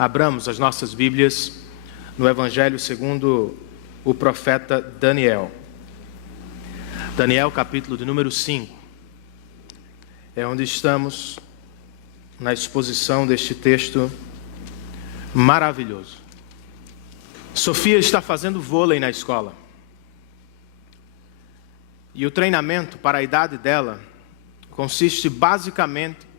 Abramos as nossas Bíblias no Evangelho segundo o profeta Daniel. Daniel, capítulo de número 5. É onde estamos na exposição deste texto maravilhoso. Sofia está fazendo vôlei na escola. E o treinamento para a idade dela consiste basicamente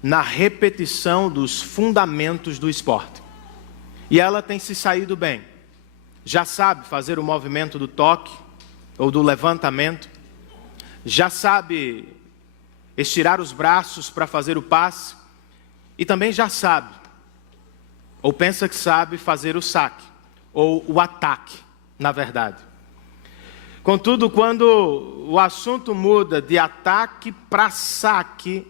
na repetição dos fundamentos do esporte. E ela tem se saído bem. Já sabe fazer o movimento do toque ou do levantamento. Já sabe estirar os braços para fazer o passe. E também já sabe, ou pensa que sabe, fazer o saque, ou o ataque, na verdade. Contudo, quando o assunto muda de ataque para saque,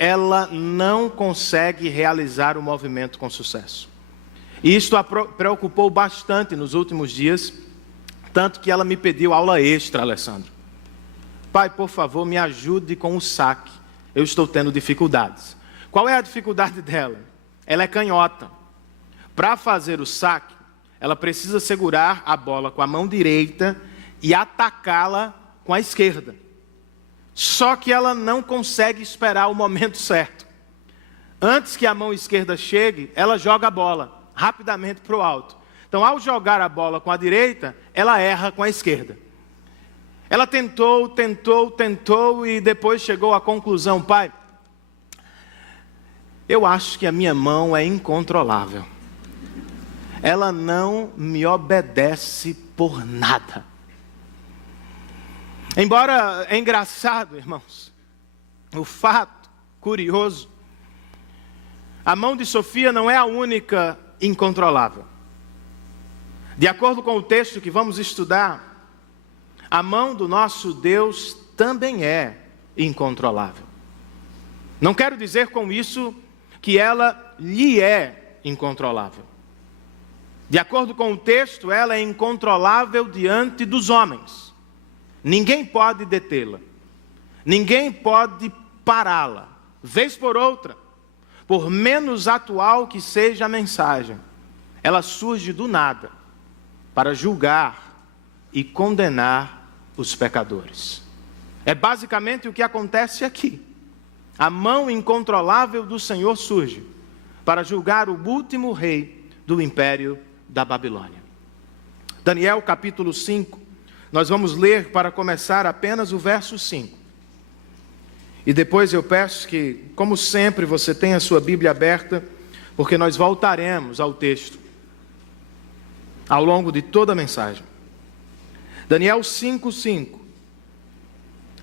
ela não consegue realizar o movimento com sucesso. E isto a preocupou bastante nos últimos dias, tanto que ela me pediu aula extra, Alessandro. Pai, por favor, me ajude com o saque. Eu estou tendo dificuldades. Qual é a dificuldade dela? Ela é canhota. Para fazer o saque, ela precisa segurar a bola com a mão direita e atacá-la com a esquerda. Só que ela não consegue esperar o momento certo. Antes que a mão esquerda chegue, ela joga a bola rapidamente para o alto. Então, ao jogar a bola com a direita, ela erra com a esquerda. Ela tentou e depois chegou à conclusão: pai, eu acho que a minha mão é incontrolável. Ela não me obedece por nada. Embora é engraçado, irmãos, o fato curioso, a mão de Sofia não é a única incontrolável. De acordo com o texto que vamos estudar, a mão do nosso Deus também é incontrolável. Não quero dizer com isso que ela lhe é incontrolável. De acordo com o texto, ela é incontrolável diante dos homens. Ninguém pode detê-la. Ninguém pode pará-la. Vez por outra, por menos atual que seja a mensagem, ela surge do nada para julgar e condenar os pecadores. É basicamente o que acontece aqui. A mão incontrolável do Senhor surge para julgar o último rei do império da Babilônia. Daniel capítulo 5, nós vamos ler para começar apenas o verso 5. E depois eu peço que, como sempre, você tenha a sua Bíblia aberta, porque nós voltaremos ao texto ao longo de toda a mensagem. Daniel 5:5.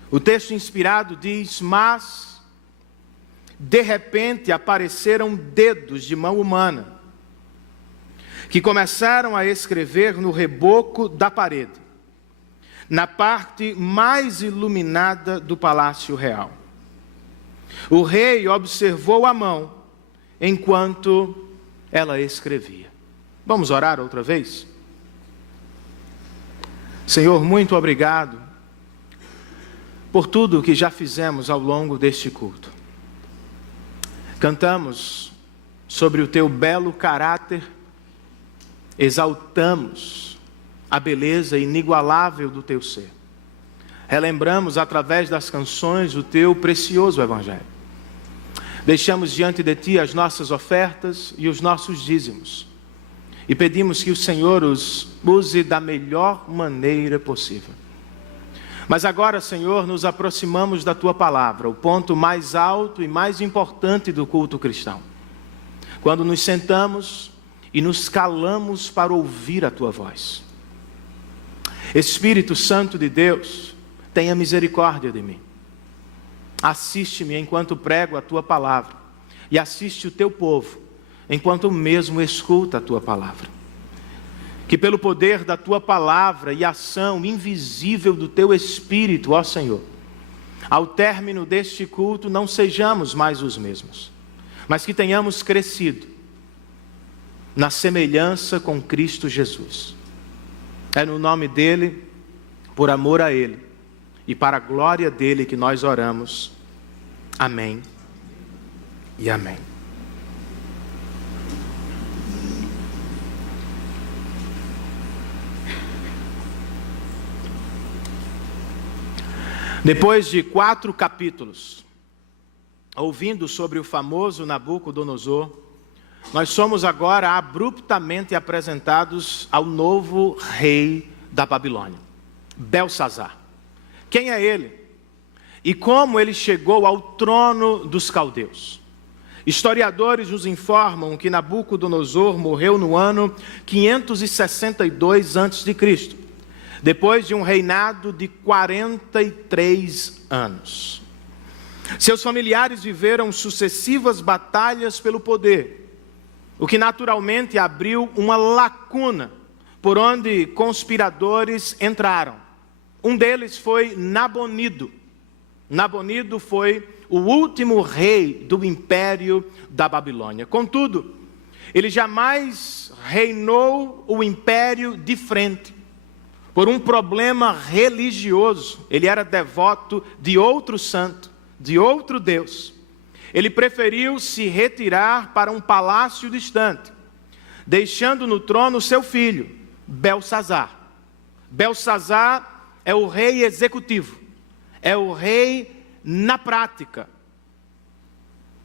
O texto inspirado diz: mas de repente apareceram dedos de mão humana, que começaram a escrever no reboco da parede, na parte mais iluminada do palácio real. O rei observou a mão enquanto ela escrevia. Vamos orar outra vez? Senhor, muito obrigado por tudo que já fizemos ao longo deste culto. Cantamos sobre o teu belo caráter, exaltamos a beleza inigualável do teu ser. Relembramos através das canções o teu precioso Evangelho. Deixamos diante de ti as nossas ofertas e os nossos dízimos. E pedimos que o Senhor os use da melhor maneira possível. Mas agora, Senhor, nos aproximamos da tua palavra, o ponto mais alto e mais importante do culto cristão. Quando nos sentamos e nos calamos para ouvir a tua voz. Espírito Santo de Deus, tenha misericórdia de mim. Assiste-me enquanto prego a tua palavra. E assiste o teu povo, enquanto mesmo escuta a tua palavra. Que pelo poder da tua palavra e ação invisível do teu Espírito, ó Senhor, ao término deste culto não sejamos mais os mesmos, mas que tenhamos crescido na semelhança com Cristo Jesus. É no nome dele, por amor a ele e para a glória dele que nós oramos. Amém e amém. Depois de 4 capítulos, ouvindo sobre o famoso Nabucodonosor, nós somos agora abruptamente apresentados ao novo rei da Babilônia, Belsazar. Quem é ele? E como ele chegou ao trono dos caldeus? Historiadores nos informam que Nabucodonosor morreu no ano 562 a.C., depois de um reinado de 43 anos. Seus familiares viveram sucessivas batalhas pelo poder, o que naturalmente abriu uma lacuna por onde conspiradores entraram. Um deles foi Nabonido. Nabonido foi o último rei do império da Babilônia. Contudo, ele jamais reinou o império de frente, por um problema religioso. Ele era devoto de outro santo, de outro Deus. Ele preferiu se retirar para um palácio distante, deixando no trono seu filho, Belsazar. Belsazar é o rei executivo, é o rei na prática.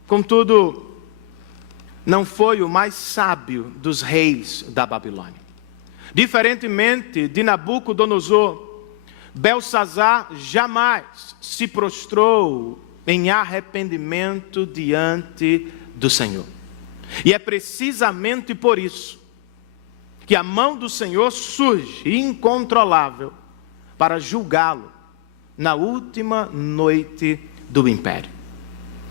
Contudo, não foi o mais sábio dos reis da Babilônia. Diferentemente de Nabucodonosor, Belsazar jamais se prostrou em arrependimento diante do Senhor. E é precisamente por isso que a mão do Senhor surge incontrolável para julgá-lo na última noite do império.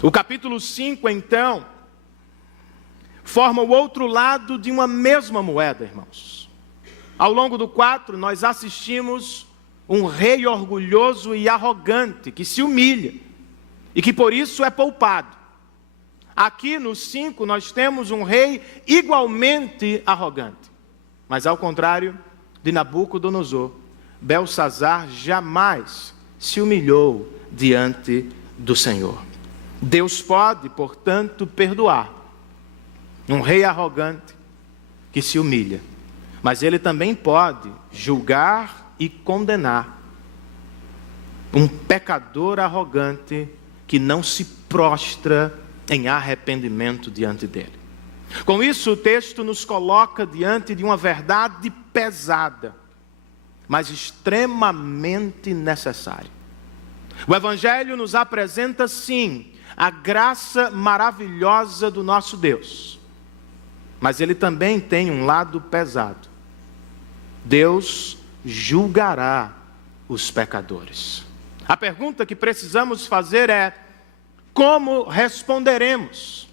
O capítulo 5, então, forma o outro lado de uma mesma moeda, irmãos. Ao longo do 4, nós assistimos um rei orgulhoso e arrogante, que se humilha, e que por isso é poupado. Aqui no 5, nós temos um rei igualmente arrogante. Mas ao contrário de Nabucodonosor, Belsazar jamais se humilhou diante do Senhor. Deus pode, portanto, perdoar um rei arrogante que se humilha, mas ele também pode julgar e condenar um pecador arrogante que não se prostra em arrependimento diante dele. Com isso, o texto nos coloca diante de uma verdade pesada, mas extremamente necessária. O Evangelho nos apresenta, sim, a graça maravilhosa do nosso Deus, mas ele também tem um lado pesado. Deus julgará os pecadores. A pergunta que precisamos fazer é: como responderemos?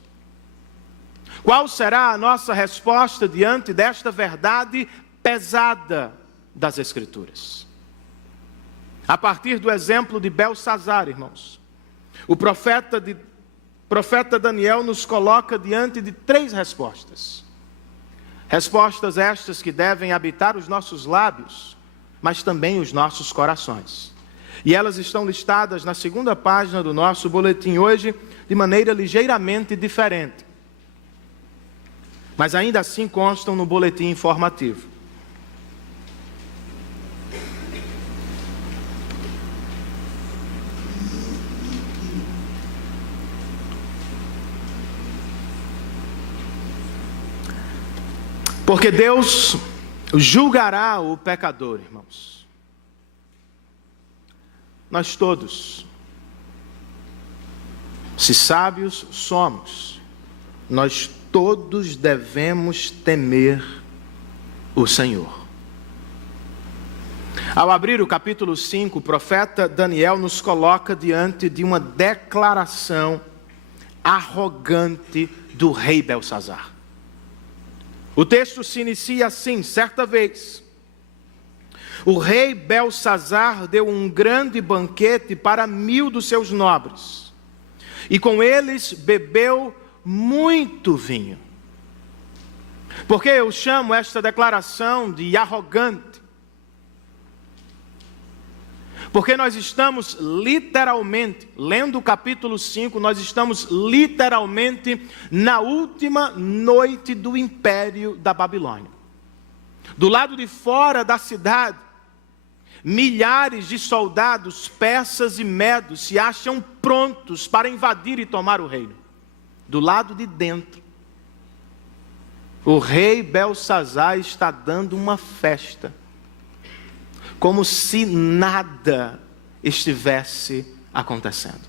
Qual será a nossa resposta diante desta verdade pesada das Escrituras? A partir do exemplo de Belsazar, irmãos, o profeta Daniel nos coloca diante de 3 respostas. Respostas estas que devem habitar os nossos lábios, mas também os nossos corações. E elas estão listadas na 2ª página do nosso boletim hoje, de maneira ligeiramente diferente. Mas ainda assim constam no boletim informativo. Porque Deus julgará o pecador, irmãos. Nós todos, se sábios somos, nós todos devemos temer o Senhor. Ao abrir o capítulo 5, o profeta Daniel nos coloca diante de uma declaração arrogante do rei Belsazar. O texto se inicia assim: certa vez, o rei Belsazar deu um grande banquete para 1000 dos seus nobres, e com eles bebeu muito vinho. Por que eu chamo esta declaração de arrogante? Porque nós estamos literalmente, lendo o capítulo 5, nós estamos literalmente na última noite do império da Babilônia. Do lado de fora da cidade, milhares de soldados persas e medos se acham prontos para invadir e tomar o reino. Do lado de dentro, o rei Belsazar está dando uma festa, como se nada estivesse acontecendo.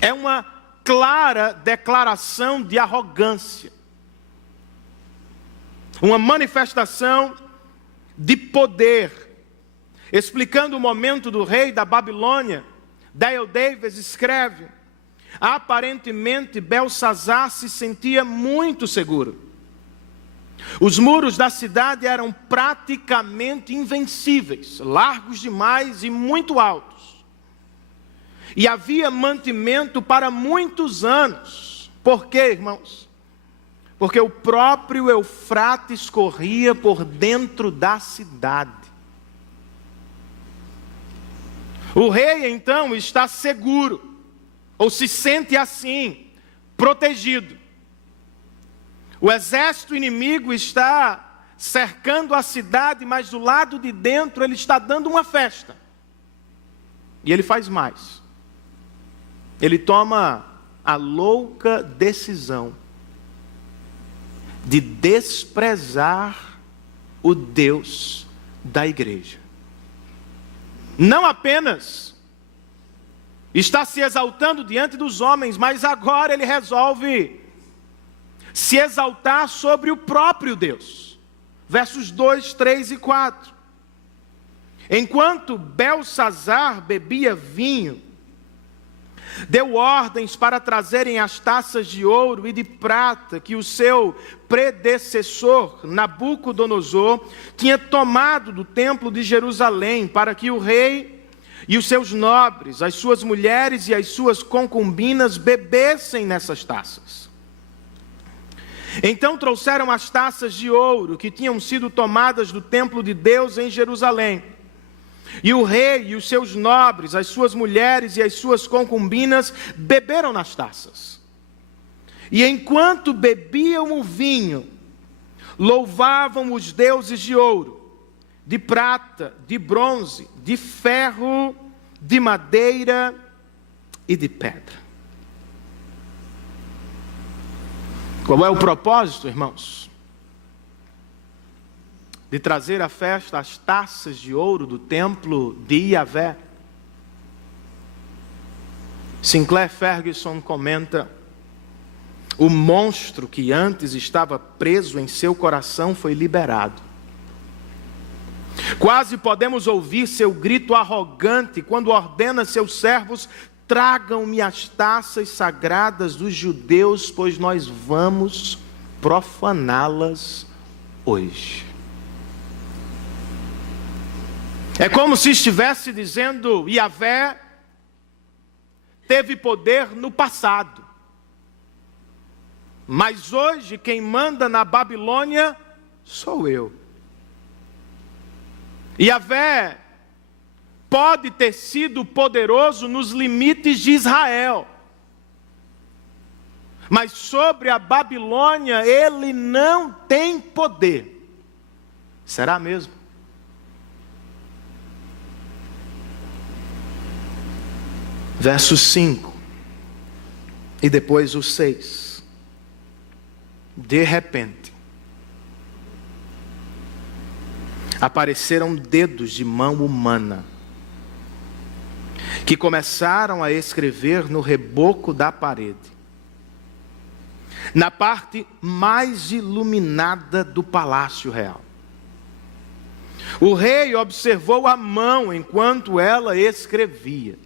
É uma clara declaração de arrogância, uma manifestação de poder. Explicando o momento do rei da Babilônia, Dale Davis escreve: aparentemente Belsazar se sentia muito seguro. Os muros da cidade eram praticamente invencíveis, largos demais e muito altos. E havia mantimento para muitos anos. Por quê, irmãos? Porque o próprio Eufrates corria por dentro da cidade. O rei, então, está seguro, ou se sente assim, protegido. O exército inimigo está cercando a cidade, mas do lado de dentro ele está dando uma festa. E ele faz mais. Ele toma a louca decisão de desprezar o Deus da igreja. Não apenas está se exaltando diante dos homens, mas agora ele resolve se exaltar sobre o próprio Deus. Versos 2, 3 e 4. Enquanto Belsazar bebia vinho, deu ordens para trazerem as taças de ouro e de prata que o seu predecessor, Nabucodonosor, tinha tomado do templo de Jerusalém, para que o rei e os seus nobres, as suas mulheres e as suas concubinas bebessem nessas taças. Então trouxeram as taças de ouro que tinham sido tomadas do templo de Deus em Jerusalém. E o rei e os seus nobres, as suas mulheres e as suas concubinas beberam nas taças. E enquanto bebiam o vinho, louvavam os deuses de ouro, de prata, de bronze, de ferro, de madeira e de pedra. Qual é o propósito, irmãos? De trazer à festa as taças de ouro do templo de Yahvé. Sinclair Ferguson comenta: o monstro que antes estava preso em seu coração foi liberado. Quase podemos ouvir seu grito arrogante quando ordena seus servos: tragam-me as taças sagradas dos judeus, pois nós vamos profaná-las hoje. É como se estivesse dizendo: Yahvé teve poder no passado, mas hoje quem manda na Babilônia sou eu. Yahvé pode ter sido poderoso nos limites de Israel, mas sobre a Babilônia ele não tem poder. Será mesmo? Verso 5 e depois o 6. De repente, apareceram dedos de mão humana, que começaram a escrever no reboco da parede, na parte mais iluminada do palácio real. O rei observou a mão enquanto ela escrevia.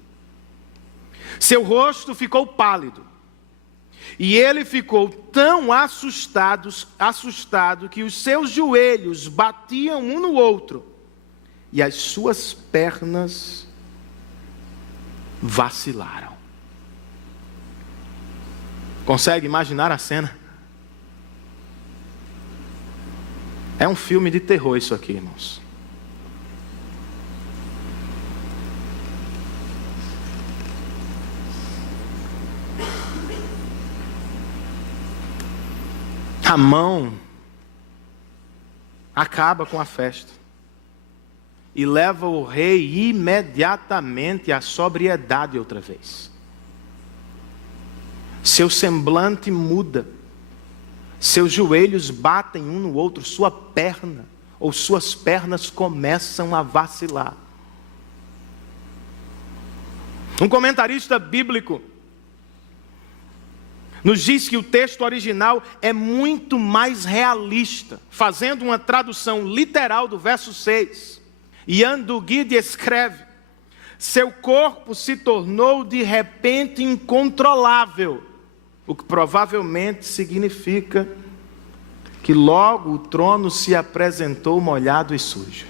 Seu rosto ficou pálido, e ele ficou tão assustado que os seus joelhos batiam um no outro, e as suas pernas vacilaram. Consegue imaginar a cena? É um filme de terror isso aqui, irmãos. Amão acaba com a festa. e leva o rei imediatamente à sobriedade outra vez. Seu semblante muda, seus joelhos batem um no outro, sua perna ou suas pernas começam a vacilar. Um comentarista bíblico nos diz que o texto original é muito mais realista, fazendo uma tradução literal do verso 6. Jan Duguid escreve: seu corpo se tornou de repente incontrolável, o que provavelmente significa que logo o trono se apresentou molhado e sujo.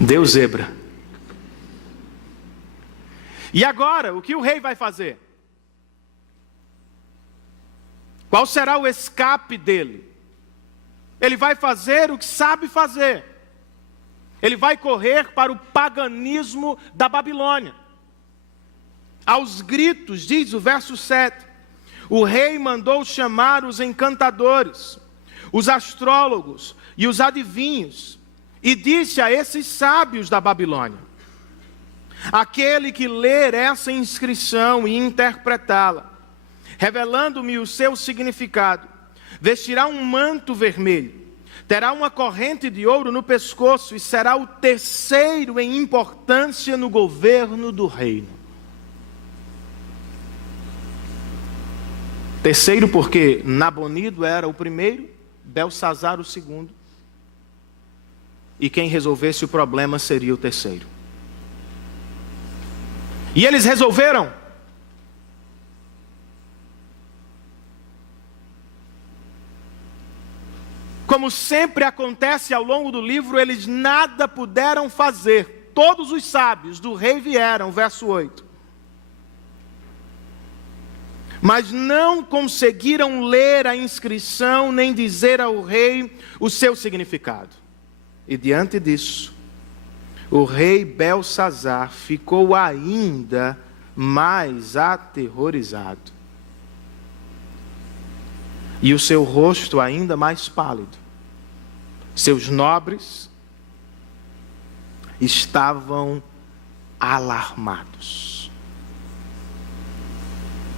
Deu zebra. E agora, o que o rei vai fazer? Qual será o escape dele? Ele vai fazer o que sabe fazer. Ele vai correr para o paganismo da Babilônia. Aos gritos, diz o verso 7, o rei mandou chamar os encantadores, os astrólogos e os adivinhos, e disse a esses sábios da Babilônia: aquele que ler essa inscrição e interpretá-la, revelando-me o seu significado, vestirá um manto vermelho, terá uma corrente de ouro no pescoço e será o terceiro em importância no governo do reino. Terceiro porque Nabonido era o primeiro, Belsazar o segundo, e quem resolvesse o problema seria o terceiro. E eles resolveram. Como sempre acontece ao longo do livro, eles nada puderam fazer. Todos os sábios do rei vieram, verso 8. Mas não conseguiram ler a inscrição, nem dizer ao rei o seu significado. E diante disso, o rei Belsazar ficou ainda mais aterrorizado. E o seu rosto ainda mais pálido. Seus nobres estavam alarmados.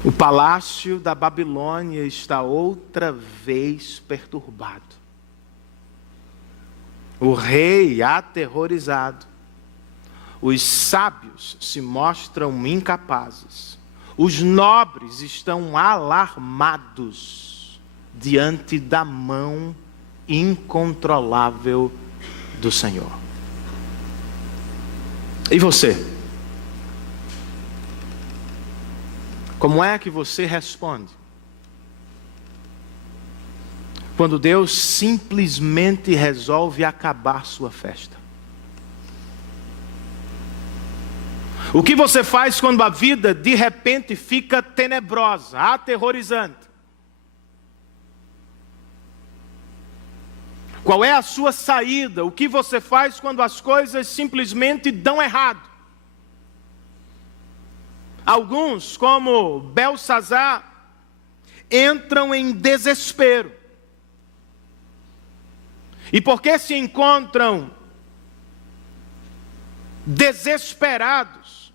O palácio da Babilônia está outra vez perturbado. O rei aterrorizado. Os sábios se mostram incapazes. Os nobres estão alarmados diante da mão incontrolável do Senhor. E você? Como é que você responde quando Deus simplesmente resolve acabar sua festa? O que você faz quando a vida de repente fica tenebrosa, aterrorizante? Qual é a sua saída? O que você faz quando as coisas simplesmente dão errado? Alguns, como Belsazar, entram em desespero. E porque se encontram desesperados,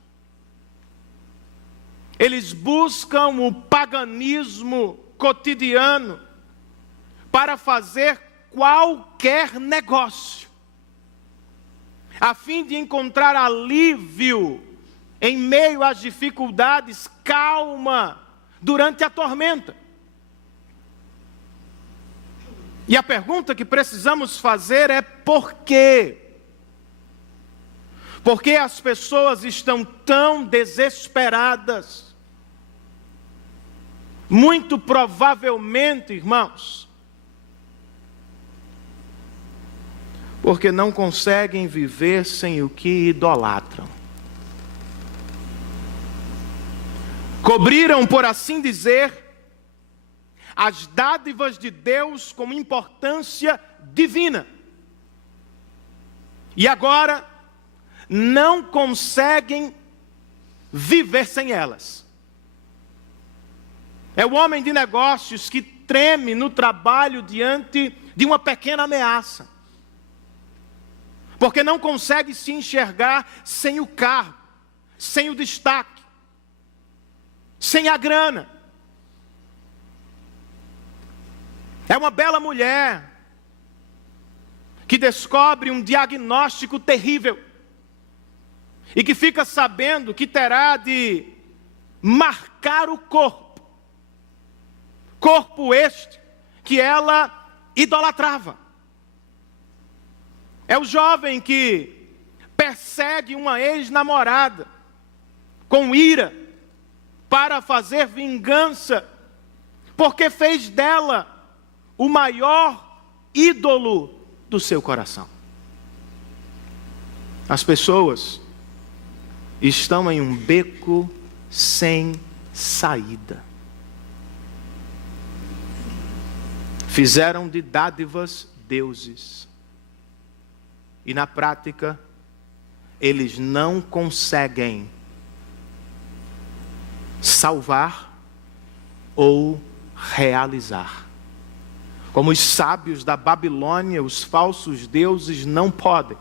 eles buscam o paganismo cotidiano para fazer qualquer negócio, a fim de encontrar alívio em meio às dificuldades, calma durante a tormenta. E a pergunta que precisamos fazer é: por quê? Por que as pessoas estão tão desesperadas? Muito provavelmente, irmãos, porque não conseguem viver sem o que idolatram. Cobriram, por assim dizer, as dádivas de Deus com importância divina. E agora não conseguem viver sem elas. É o homem de negócios que treme no trabalho diante de uma pequena ameaça. porque não consegue se enxergar sem o cargo, sem o destaque, sem a grana. É uma bela mulher que descobre um diagnóstico terrível e que fica sabendo que terá de marcar o corpo este que ela idolatrava. É o jovem que persegue uma ex-namorada com ira para fazer vingança, porque fez dela o maior ídolo do seu coração. As pessoas estão em um beco sem saída. Fizeram de dádivas deuses. E na prática, eles não conseguem salvar ou realizar. Como os sábios da Babilônia, os falsos deuses não podem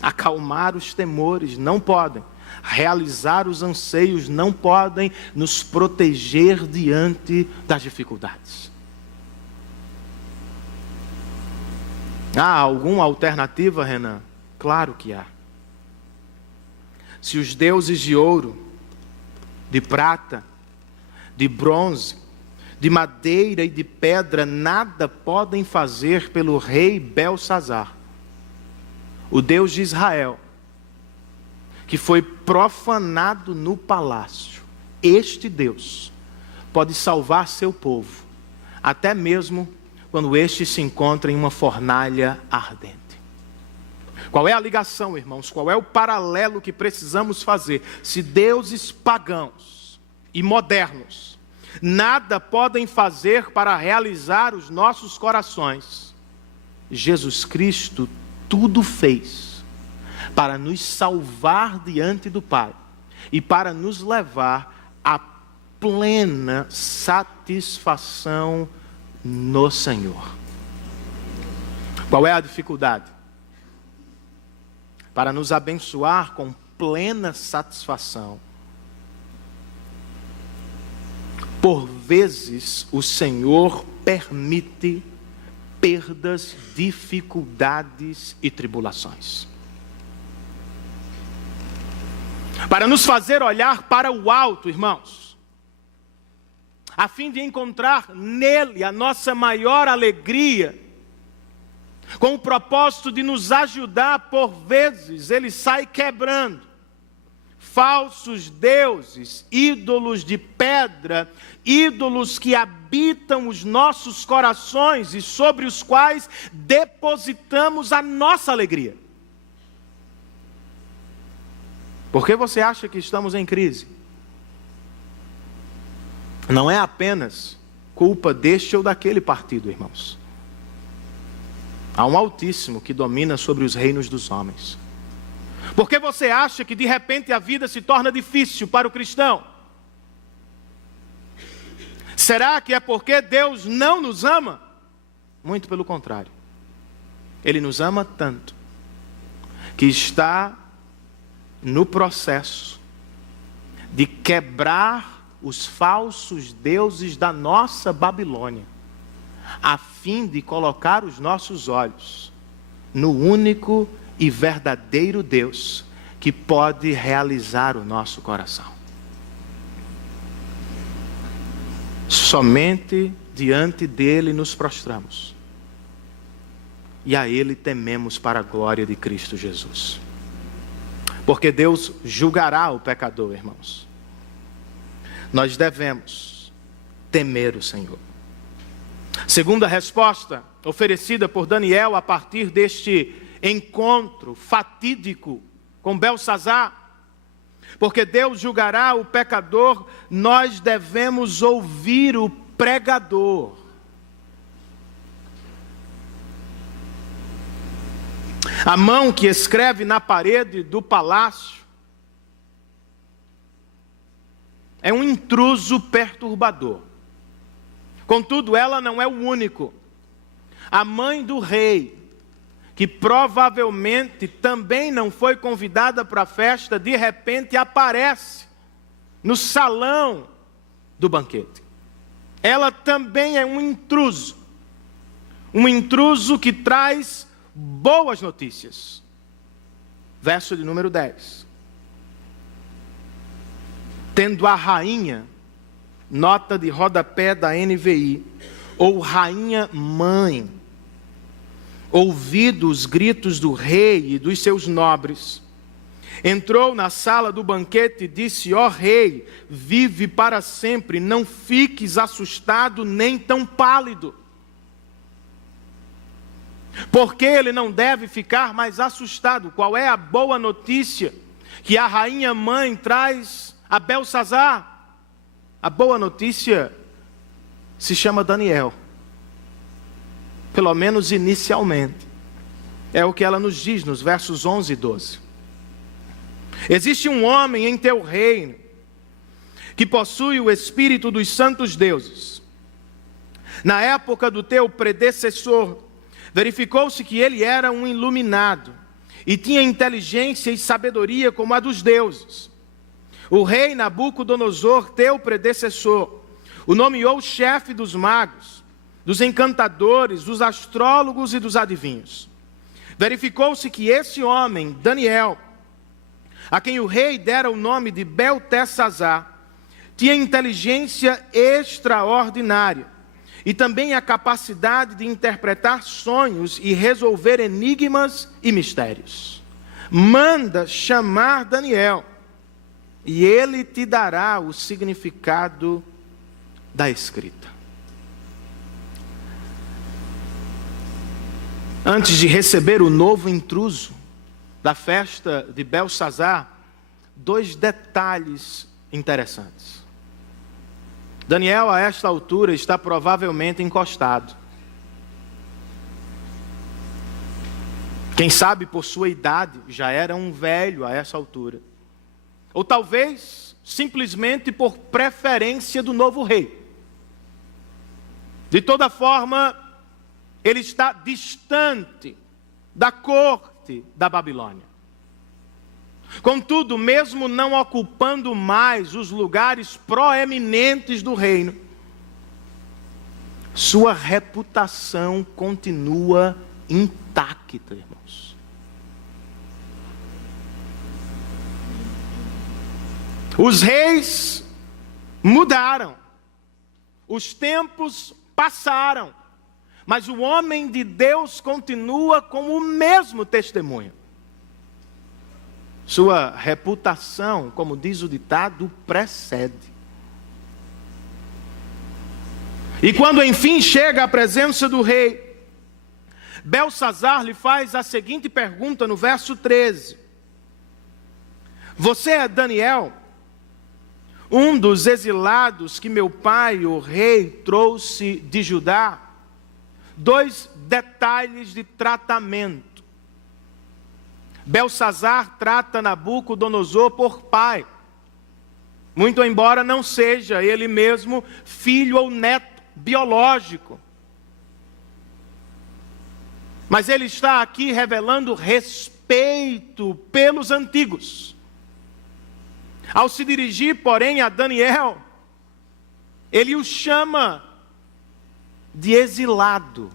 acalmar os temores, não podem realizar os anseios, não podem nos proteger diante das dificuldades. Há alguma alternativa, Renan? Claro que há. Se os deuses de ouro, de prata, de bronze, de madeira e de pedra nada podem fazer pelo rei Belsazar, o Deus de Israel, que foi profanado no palácio, este Deus pode salvar seu povo, até mesmo quando este se encontra em uma fornalha ardente. Qual é a ligação, irmãos? Qual é o paralelo que precisamos fazer? Se deuses pagãos e modernos nada podem fazer para realizar os nossos corações, Jesus Cristo tudo fez para nos salvar diante do Pai e para nos levar à plena satisfação no Senhor. Qual é a dificuldade? Para nos abençoar com plena satisfação, por vezes o Senhor permite perdas, dificuldades e tribulações, para nos fazer olhar para o alto, irmãos, a fim de encontrar nele a nossa maior alegria, com o propósito de nos ajudar. Por vezes ele sai quebrando falsos deuses, ídolos de pedra, ídolos que habitam os nossos corações e sobre os quais depositamos a nossa alegria. Por que você acha que estamos em crise? Não é apenas culpa deste ou daquele partido, irmãos. Há um Altíssimo que domina sobre os reinos dos homens. Por que você acha que de repente a vida se torna difícil para o cristão? Será que é porque Deus não nos ama? Muito pelo contrário. Ele nos ama tanto que está no processo de quebrar os falsos deuses da nossa Babilônia, a fim de colocar os nossos olhos no único e verdadeiro Deus que pode realizar o nosso coração. Somente diante dele nos prostramos e a ele tememos para a glória de Cristo Jesus. Porque Deus julgará o pecador, irmãos. Nós devemos temer o Senhor. Segunda resposta oferecida por Daniel a partir deste encontro fatídico com Belsazar. Porque Deus julgará o pecador, nós devemos ouvir o pregador. A mão que escreve na parede do palácio é um intruso perturbador. Contudo, ela não é o único. A mãe do rei, que provavelmente também não foi convidada para a festa, de repente aparece no salão do banquete. Ela também é um intruso que traz boas notícias. Verso de número 10. Tendo a rainha, nota de rodapé da NVI, ou rainha mãe, ouvido os gritos do rei e dos seus nobres, entrou na sala do banquete e disse: ó rei, vive para sempre, não fiques assustado nem tão pálido. Porque ele não deve ficar mais assustado? Qual é a boa notícia que a rainha mãe traz a Belsazar? A boa notícia se chama Daniel. Pelo menos inicialmente. É o que ela nos diz nos versos 11 e 12. Existe um homem em teu reino que possui o espírito dos santos deuses. Na época do teu predecessor, verificou-se que ele era um iluminado e tinha inteligência e sabedoria como a dos deuses. O rei Nabucodonosor, teu predecessor, o nomeou chefe dos magos, dos encantadores, dos astrólogos e dos adivinhos. Verificou-se que esse homem, Daniel, a quem o rei dera o nome de Beltesazar, tinha inteligência extraordinária e também a capacidade de interpretar sonhos e resolver enigmas e mistérios. Manda chamar Daniel e ele te dará o significado da escrita. Antes de receber o novo intruso da festa de Belsazar, 2 detalhes interessantes. Daniel, a esta altura, está provavelmente encostado. Quem sabe por sua idade, já era um velho a essa altura. Ou talvez, simplesmente por preferência do novo rei. De toda forma, ele está distante da corte da Babilônia. Contudo, mesmo não ocupando mais os lugares proeminentes do reino, sua reputação continua intacta, irmãos. Os reis mudaram, os tempos passaram, mas o homem de Deus continua com o mesmo testemunho. Sua reputação, como diz o ditado, precede. E quando enfim chega à presença do rei, Belsazar lhe faz a seguinte pergunta no verso 13: você é Daniel, um dos exilados que meu pai, o rei, trouxe de Judá? 2 detalhes de tratamento. Belsazar trata Nabucodonosor por pai, muito embora não seja ele mesmo filho ou neto biológico. Mas ele está aqui revelando respeito pelos antigos. Ao se dirigir, porém, a Daniel, ele o chama de exilado.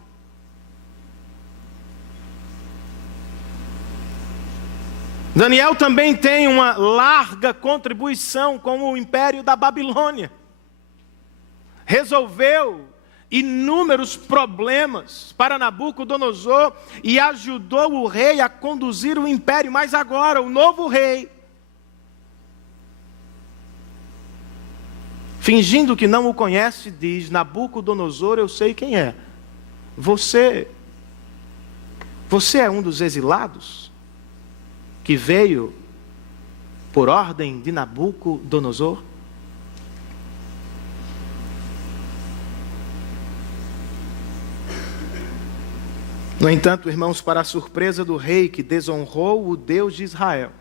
Daniel também tem uma larga contribuição com o império da Babilônia. Resolveu inúmeros problemas para Nabucodonosor e ajudou o rei a conduzir o império. Mas agora, o novo rei, fingindo que não o conhece, diz: Nabucodonosor, eu sei quem é. Você é um dos exilados que veio por ordem de Nabucodonosor? No entanto, irmãos, para a surpresa do rei que desonrou o Deus de Israel,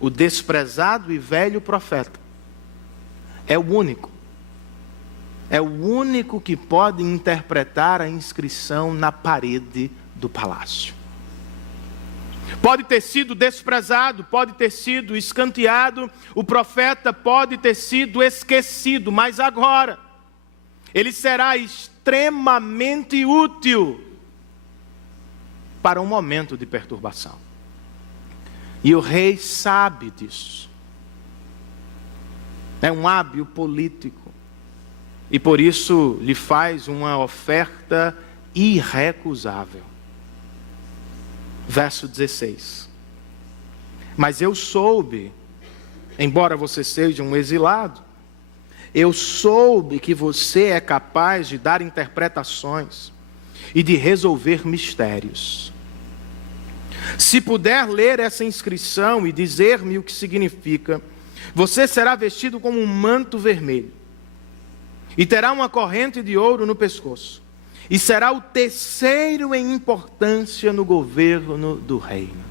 o desprezado e velho profeta é o único é o único que pode interpretar a inscrição na parede do palácio. Pode ter sido desprezado, pode ter sido escanteado, o profeta pode ter sido esquecido, mas agora ele será extremamente útil para um momento de perturbação. E o rei sabe disso. É um hábil político. E por isso lhe faz uma oferta irrecusável. Verso 16. Mas eu soube, embora você seja um exilado, eu soube que você é capaz de dar interpretações e de resolver mistérios. Se puder ler essa inscrição e dizer-me o que significa, você será vestido com um manto vermelho e terá uma corrente de ouro no pescoço. E será o terceiro em importância no governo do reino.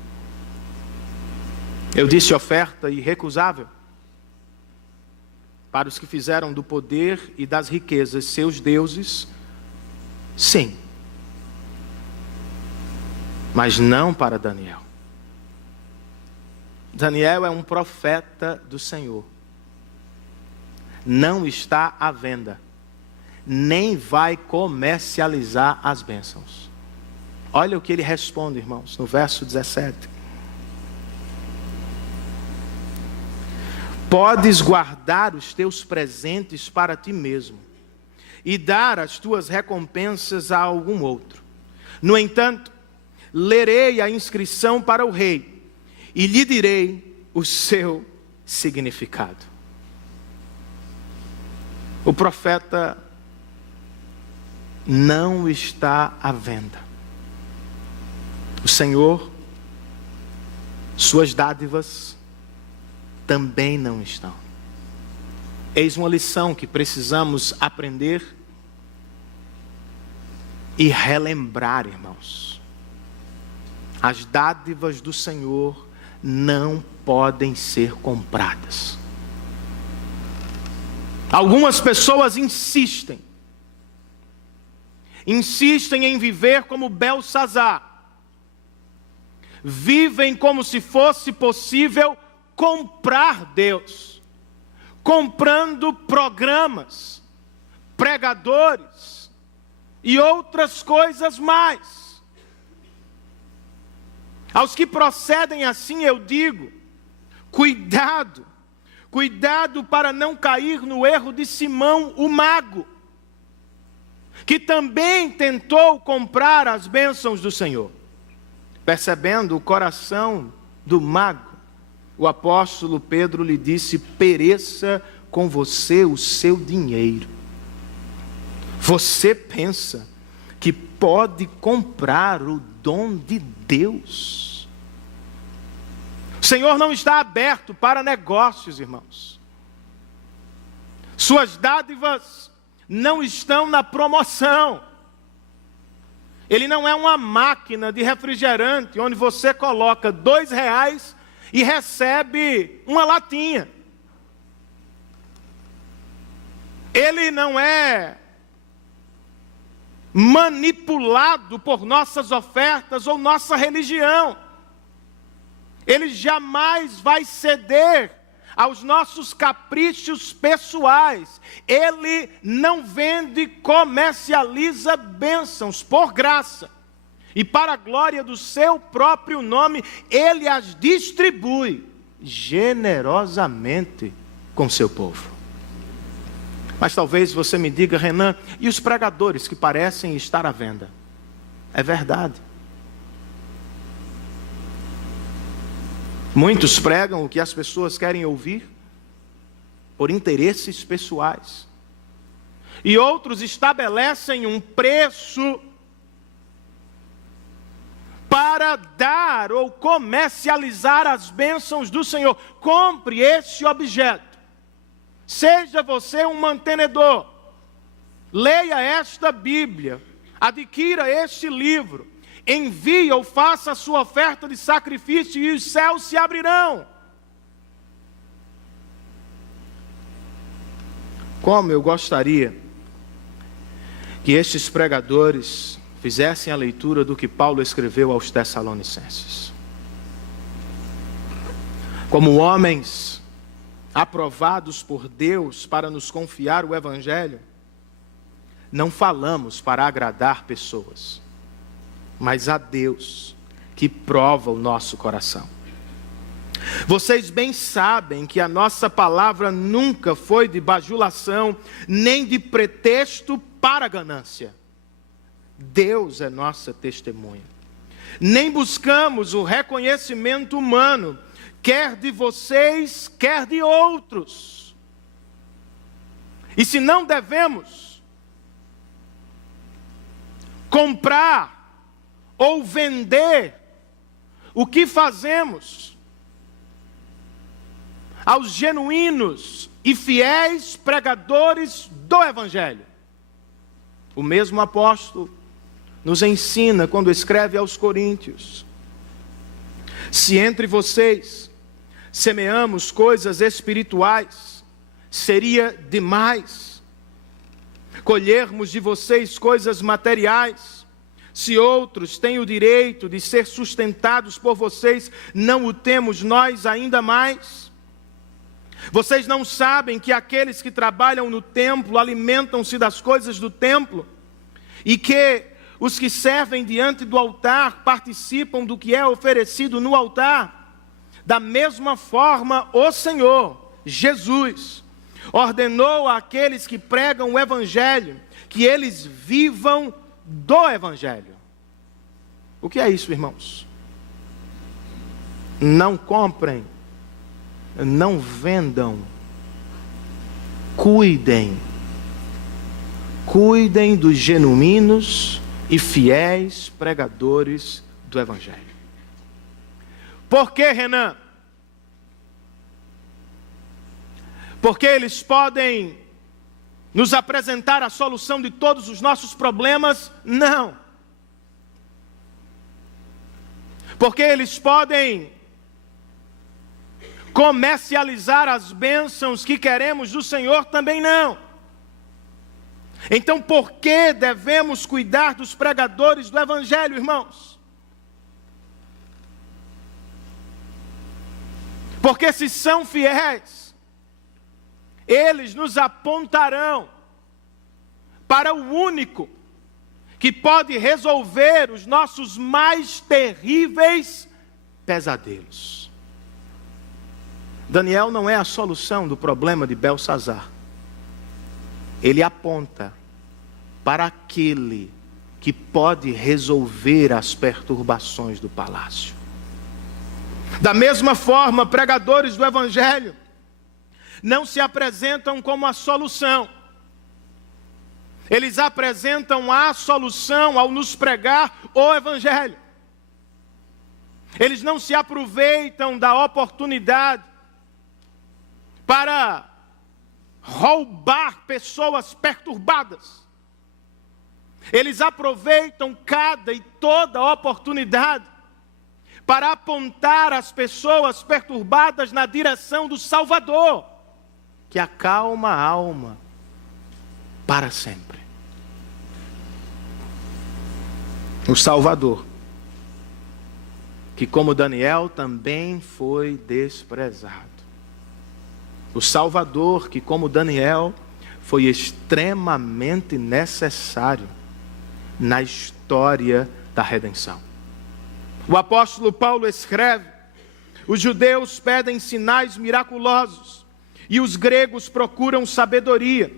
Eu disse oferta irrecusável para os que fizeram do poder e das riquezas seus deuses, sim. Mas não para Daniel. Daniel é um profeta do Senhor. Não está à venda. Nem vai comercializar as bênçãos. Olha o que ele responde, irmãos, no verso 17. Podes guardar os teus presentes para ti mesmo e dar as tuas recompensas a algum outro. No entanto, lerei a inscrição para o rei e lhe direi o seu significado. O profeta não está à venda. O Senhor, suas dádivas também não estão. Eis uma lição que precisamos aprender e relembrar, irmãos. As dádivas do Senhor não podem ser compradas. Algumas pessoas insistem em viver como Belsazar. Vivem como se fosse possível comprar Deus, comprando programas, pregadores e outras coisas mais. Aos que procedem assim eu digo, cuidado para não cair no erro de Simão o mago, que também tentou comprar as bênçãos do Senhor. Percebendo o coração do mago, o apóstolo Pedro lhe disse: pereça com você o seu dinheiro. Você pensa que pode comprar o dom de Deus? O Senhor não está aberto para negócios, irmãos. Suas dádivas não estão na promoção. Ele não é uma máquina de refrigerante onde você coloca R$2 e recebe uma latinha. Ele não é manipulado por nossas ofertas ou nossa religião. Ele jamais vai ceder aos nossos caprichos pessoais. Ele não vende, comercializa bênçãos por graça. E para a glória do seu próprio nome, Ele as distribui generosamente com seu povo. Mas talvez você me diga: Renan, e os pregadores que parecem estar à venda? É verdade. Muitos pregam o que as pessoas querem ouvir por interesses pessoais. E outros estabelecem um preço para dar ou comercializar as bênçãos do Senhor. Compre este objeto. Seja você um mantenedor. Leia esta Bíblia. Adquira este livro. Envie ou faça a sua oferta de sacrifício e os céus se abrirão. Como eu gostaria que estes pregadores fizessem a leitura do que Paulo escreveu aos Tessalonicenses. Como homens aprovados por Deus para nos confiar o Evangelho, não falamos para agradar pessoas, mas a Deus que prova o nosso coração. Vocês bem sabem que a nossa palavra nunca foi de bajulação, nem de pretexto para ganância. Deus é nossa testemunha. Nem buscamos o reconhecimento humano, quer de vocês, quer de outros. E se não devemos comprar ou vender o que fazemos aos genuínos e fiéis pregadores do Evangelho. O mesmo apóstolo nos ensina quando escreve aos Coríntios: se entre vocês semeamos coisas espirituais, seria demais colhermos de vocês coisas materiais. Se outros têm o direito de ser sustentados por vocês, não o temos nós ainda mais? Vocês não sabem que aqueles que trabalham no templo alimentam-se das coisas do templo, e que os que servem diante do altar participam do que é oferecido no altar? Da mesma forma, o Senhor, Jesus, ordenou àqueles que pregam o Evangelho que eles vivam do Evangelho. O que é isso, irmãos? Não comprem, não vendam, cuidem dos genuínos e fiéis pregadores do Evangelho. Por que, Renan? Porque eles podem nos apresentar a solução de todos os nossos problemas? Não. Porque eles podem comercializar as bênçãos que queremos do Senhor? Também não. Então, por que devemos cuidar dos pregadores do Evangelho, irmãos? Porque se são fiéis, eles nos apontarão para o único que pode resolver os nossos mais terríveis pesadelos. Daniel não é a solução do problema de Belsazar. Ele aponta para aquele que pode resolver as perturbações do palácio. Da mesma forma, pregadores do Evangelho não se apresentam como a solução. Eles apresentam a solução ao nos pregar o Evangelho. Eles não se aproveitam da oportunidade para roubar pessoas perturbadas. Eles aproveitam cada e toda oportunidade para apontar as pessoas perturbadas na direção do Salvador, que acalma a alma para sempre. O Salvador, que como Daniel também foi desprezado. O Salvador, que como Daniel foi extremamente necessário na história da redenção. O apóstolo Paulo escreve: os judeus pedem sinais miraculosos e os gregos procuram sabedoria.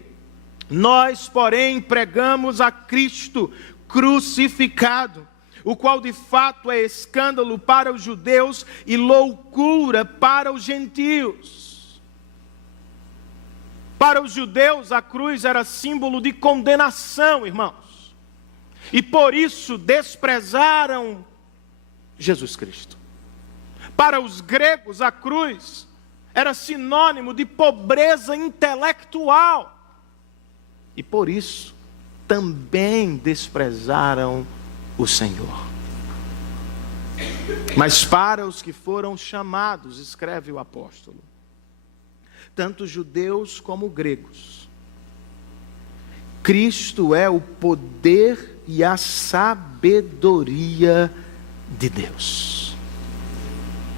Nós, porém, pregamos a Cristo crucificado, o qual de fato é escândalo para os judeus e loucura para os gentios. Para os judeus, a cruz era símbolo de condenação, irmãos. E por isso desprezaram Jesus Cristo. Para os gregos, a cruz era sinônimo de pobreza intelectual. E por isso também desprezaram o Senhor. Mas para os que foram chamados, escreve o apóstolo, tanto judeus como gregos, Cristo é o poder e a sabedoria de Deus.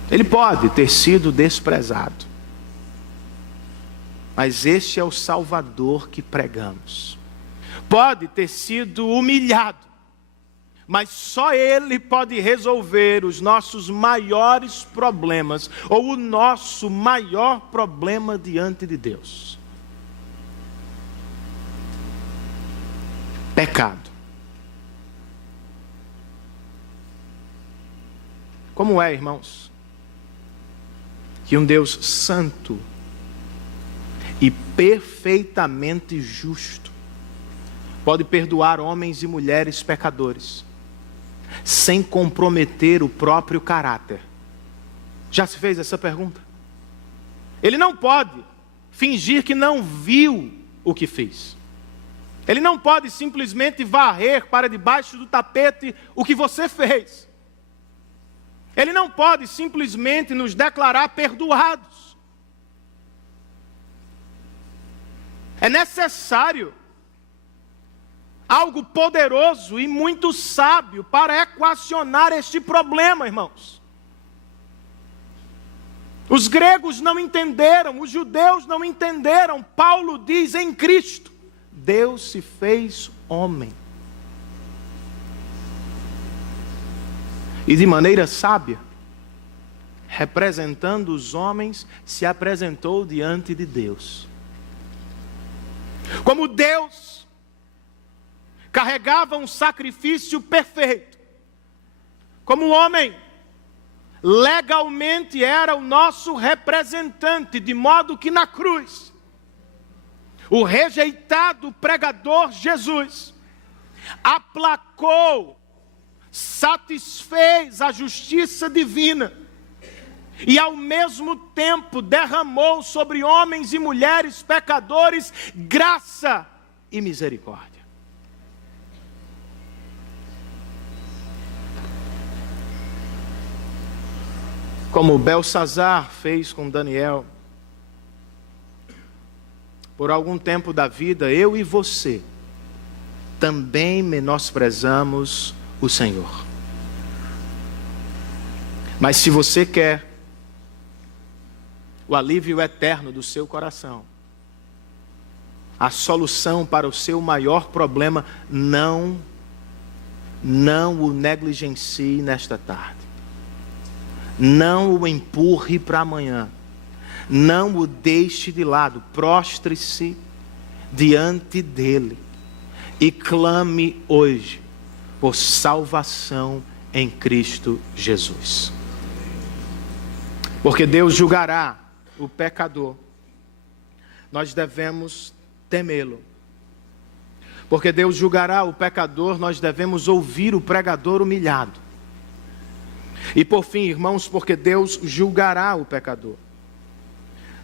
Ele pode ter sido desprezado, mas este é o Salvador que pregamos. Pode ter sido humilhado, mas só Ele pode resolver os nossos maiores problemas, ou o nosso maior problema diante de Deus: pecado. Como é, irmãos, que um Deus santo e perfeitamente justo pode perdoar homens e mulheres pecadores sem comprometer o próprio caráter? Já se fez essa pergunta? Ele não pode fingir que não viu o que fez. Ele não pode simplesmente varrer para debaixo do tapete o que você fez. Ele não pode simplesmente nos declarar perdoados. É necessário algo poderoso e muito sábio para equacionar este problema, irmãos. Os gregos não entenderam, os judeus não entenderam. Paulo diz: em Cristo, Deus se fez homem. E de maneira sábia, representando os homens, se apresentou diante de Deus. Como Deus carregava um sacrifício perfeito, como homem, legalmente era o nosso representante, de modo que na cruz, o rejeitado pregador Jesus aplacou, satisfez a justiça divina e ao mesmo tempo derramou sobre homens e mulheres pecadores graça e misericórdia. Como Belsazar fez com Daniel, por algum tempo da vida, eu e você também menosprezamos o Senhor. Mas se você quer o alívio eterno do seu coração, a solução para o seu maior problema, não o negligencie nesta tarde. Não o empurre para amanhã. Não o deixe de lado. Prostre-se diante dele e clame hoje por salvação em Cristo Jesus. Porque Deus julgará o pecador. Nós devemos temê-lo. Porque Deus julgará o pecador, nós devemos ouvir o pregador humilhado. E por fim, irmãos, porque Deus julgará o pecador,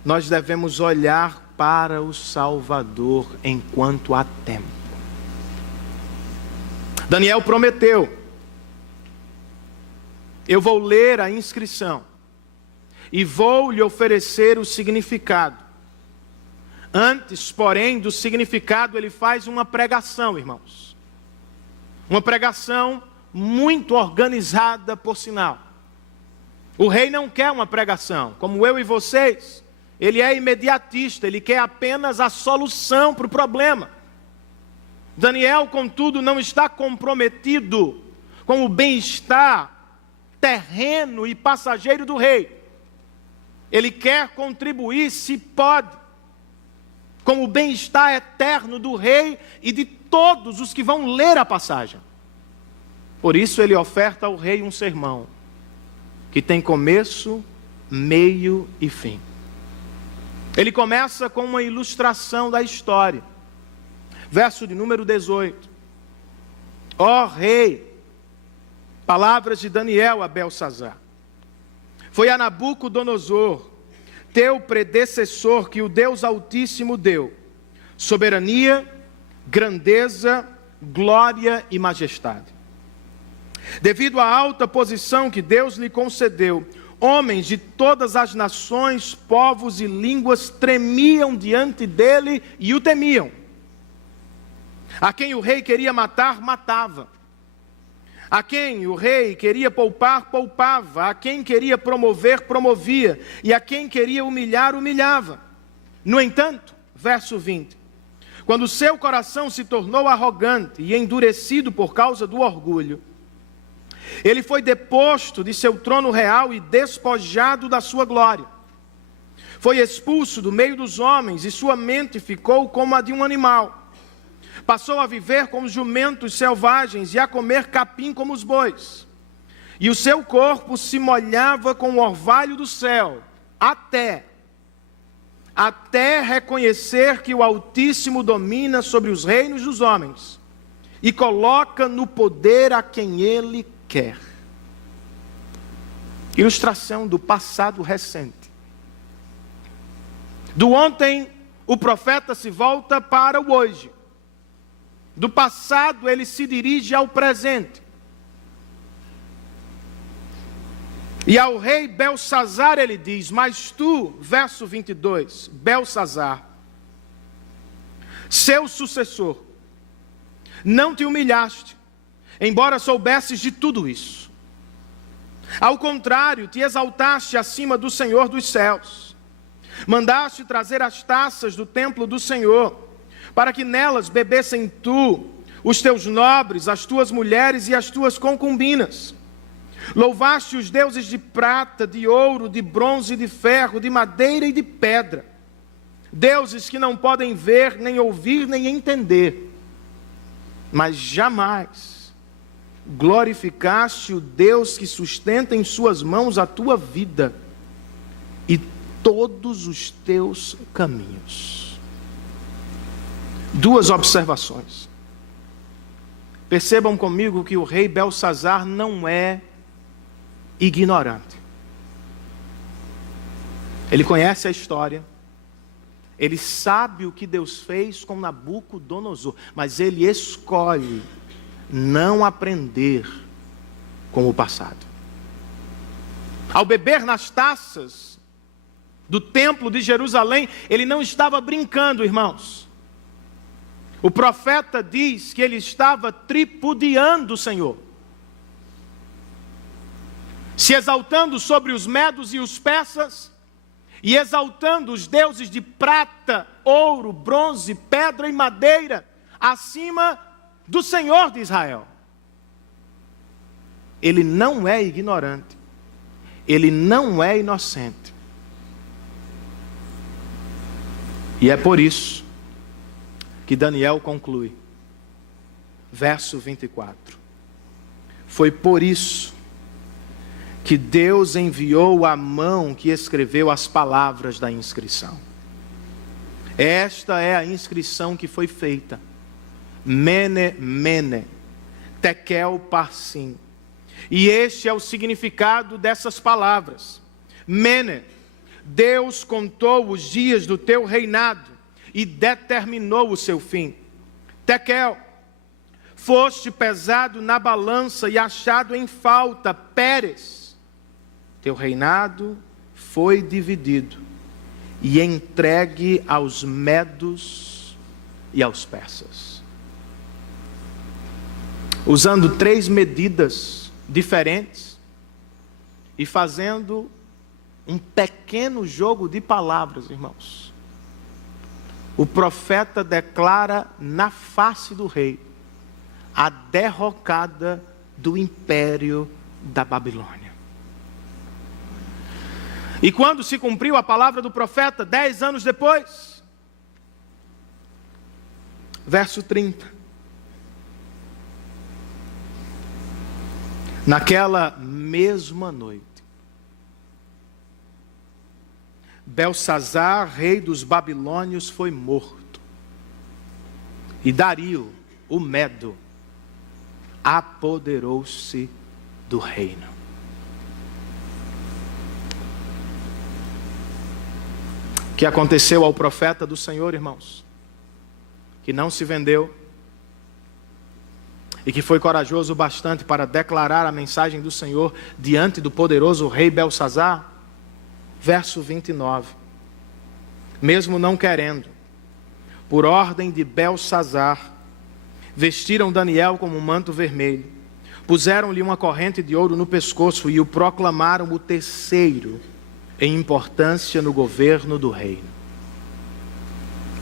nós devemos olhar para o Salvador enquanto há tempo. Daniel prometeu: eu vou ler a inscrição e vou lhe oferecer o significado. Antes, porém, do significado, ele faz uma pregação, irmãos. Uma pregação muito organizada, por sinal. O rei não quer uma pregação, como eu e vocês. Ele é imediatista, ele quer apenas a solução para o problema. Daniel, contudo, não está comprometido com o bem-estar terreno e passageiro do rei. Ele quer contribuir, se pode, com o bem-estar eterno do rei e de todos os que vão ler a passagem. Por isso ele oferta ao rei um sermão que tem começo, meio e fim. Ele começa com uma ilustração da história. Verso de número 18. Ó rei, palavras de Daniel a Belsazar. Foi a Nabucodonosor, teu predecessor, que o Deus Altíssimo deu soberania, grandeza, glória e majestade. Devido à alta posição que Deus lhe concedeu, homens de todas as nações, povos e línguas tremiam diante dele e o temiam. A quem o rei queria matar, matava. A quem o rei queria poupar, poupava. A quem queria promover, promovia. E a quem queria humilhar, humilhava. No entanto, verso 20. Quando seu coração se tornou arrogante e endurecido por causa do orgulho, ele foi deposto de seu trono real e despojado da sua glória. Foi expulso do meio dos homens e sua mente ficou como a de um animal. Passou a viver como jumentos selvagens e a comer capim como os bois. E o seu corpo se molhava com o orvalho do céu, até reconhecer que o Altíssimo domina sobre os reinos dos homens e coloca no poder a quem Ele quer. Ilustração do passado recente. Do ontem, o profeta se volta para o hoje. Do passado, ele se dirige ao presente. E ao rei Belsazar ele diz: mas tu, verso 22, Belsazar, seu sucessor, não te humilhaste, embora soubesses de tudo isso. Ao contrário, te exaltaste acima do Senhor dos céus. Mandaste trazer as taças do templo do Senhor, para que nelas bebessem tu, os teus nobres, as tuas mulheres e as tuas concubinas. Louvaste os deuses de prata, de ouro, de bronze, de ferro, de madeira e de pedra. Deuses que não podem ver, nem ouvir, nem entender. Mas jamais glorificaste o Deus que sustenta em suas mãos a tua vida e todos os teus caminhos. Duas observações. Percebam comigo que o rei Belsazar não é ignorante. Ele conhece a história, ele sabe o que Deus fez com Nabucodonosor, mas ele escolhe não aprender com o passado. Ao beber nas taças do templo de Jerusalém, ele não estava brincando, irmãos. O profeta diz que ele estava tripudiando o Senhor, se exaltando sobre os medos e os persas, e exaltando os deuses de prata, ouro, bronze, pedra e madeira, acima do Senhor de Israel. Ele não é ignorante, ele não é inocente. E é por isso que Daniel conclui, verso 24. Foi por isso que Deus enviou a mão que escreveu as palavras da inscrição. Esta é a inscrição que foi feita. Mene, mene, tekel, parsim. E este é o significado dessas palavras. Mene, Deus contou os dias do teu reinado e determinou o seu fim. Tekel, foste pesado na balança e achado em falta. Pérez, teu reinado foi dividido e entregue aos medos e aos persas. Usando 3 medidas diferentes e fazendo um pequeno jogo de palavras, irmãos. O profeta declara na face do rei a derrocada do império da Babilônia. E quando se cumpriu a palavra do profeta, 10 anos depois, verso 30. Naquela mesma noite, Belsazar, rei dos babilônios, foi morto. E Dario, o Medo, apoderou-se do reino. O que aconteceu ao profeta do Senhor, irmãos? Que não se vendeu e que foi corajoso bastante para declarar a mensagem do Senhor diante do poderoso rei Belsazar. Verso 29. Mesmo não querendo, por ordem de Belsazar, Vestiram Daniel como um manto vermelho, puseram-lhe uma corrente de ouro no pescoço e o proclamaram o terceiro em importância no governo do reino.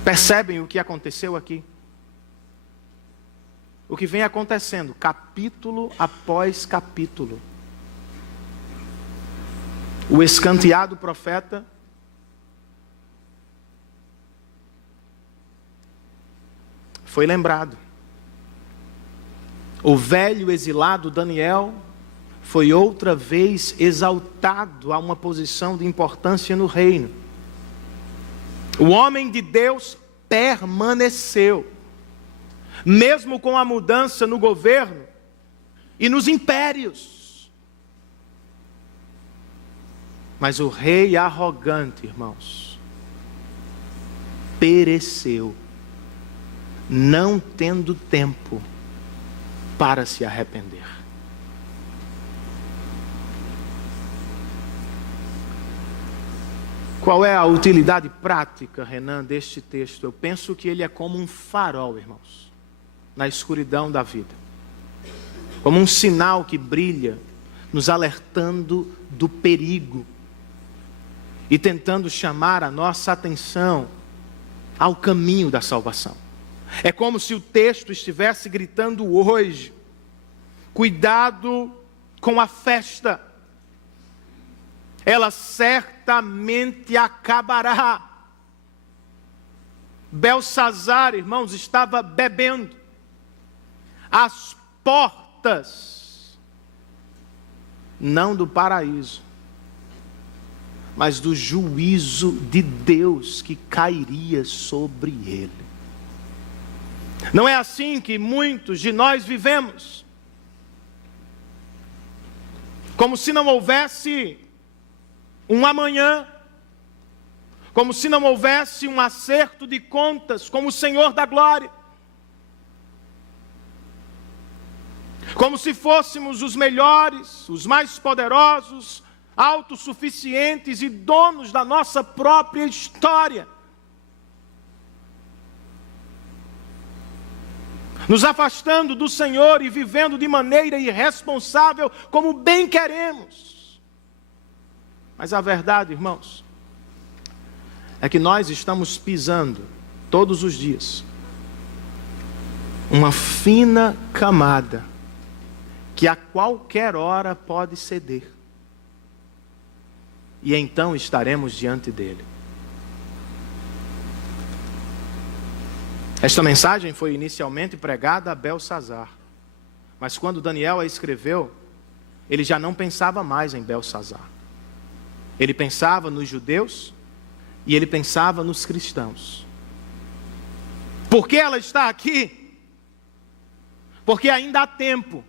Percebem o que aconteceu aqui? O que vem acontecendo, capítulo após capítulo. O escanteado profeta foi lembrado. O velho exilado Daniel foi outra vez exaltado a uma posição de importância no reino. O homem de Deus permaneceu, mesmo com a mudança no governo e nos impérios. Mas o rei arrogante, irmãos, pereceu, não tendo tempo para se arrepender. Qual é a utilidade prática, Renan, deste texto? Eu penso que ele é como um farol, irmãos, na escuridão da vida. Como um sinal que brilha, nos alertando do perigo e tentando chamar a nossa atenção ao caminho da salvação. É como se o texto estivesse gritando hoje: cuidado com a festa, ela certamente acabará. Belsazar, irmãos, estava bebendo às portas, não do paraíso, mas do juízo de Deus que cairia sobre ele. Não é assim que muitos de nós vivemos, como se não houvesse um amanhã, como se não houvesse um acerto de contas com o Senhor da glória, como se fôssemos os melhores, os mais poderosos, autossuficientes e donos da nossa própria história, nos afastando do Senhor e vivendo de maneira irresponsável como bem queremos. Mas a verdade, irmãos, é que nós estamos pisando todos os dias uma fina camada que a qualquer hora pode ceder. E então estaremos diante dele. Esta mensagem foi inicialmente pregada a Belsazar, mas quando Daniel a escreveu, ele já não pensava mais em Belsazar. Ele pensava nos judeus e ele pensava nos cristãos. Por que ela está aqui? Porque ainda há tempo.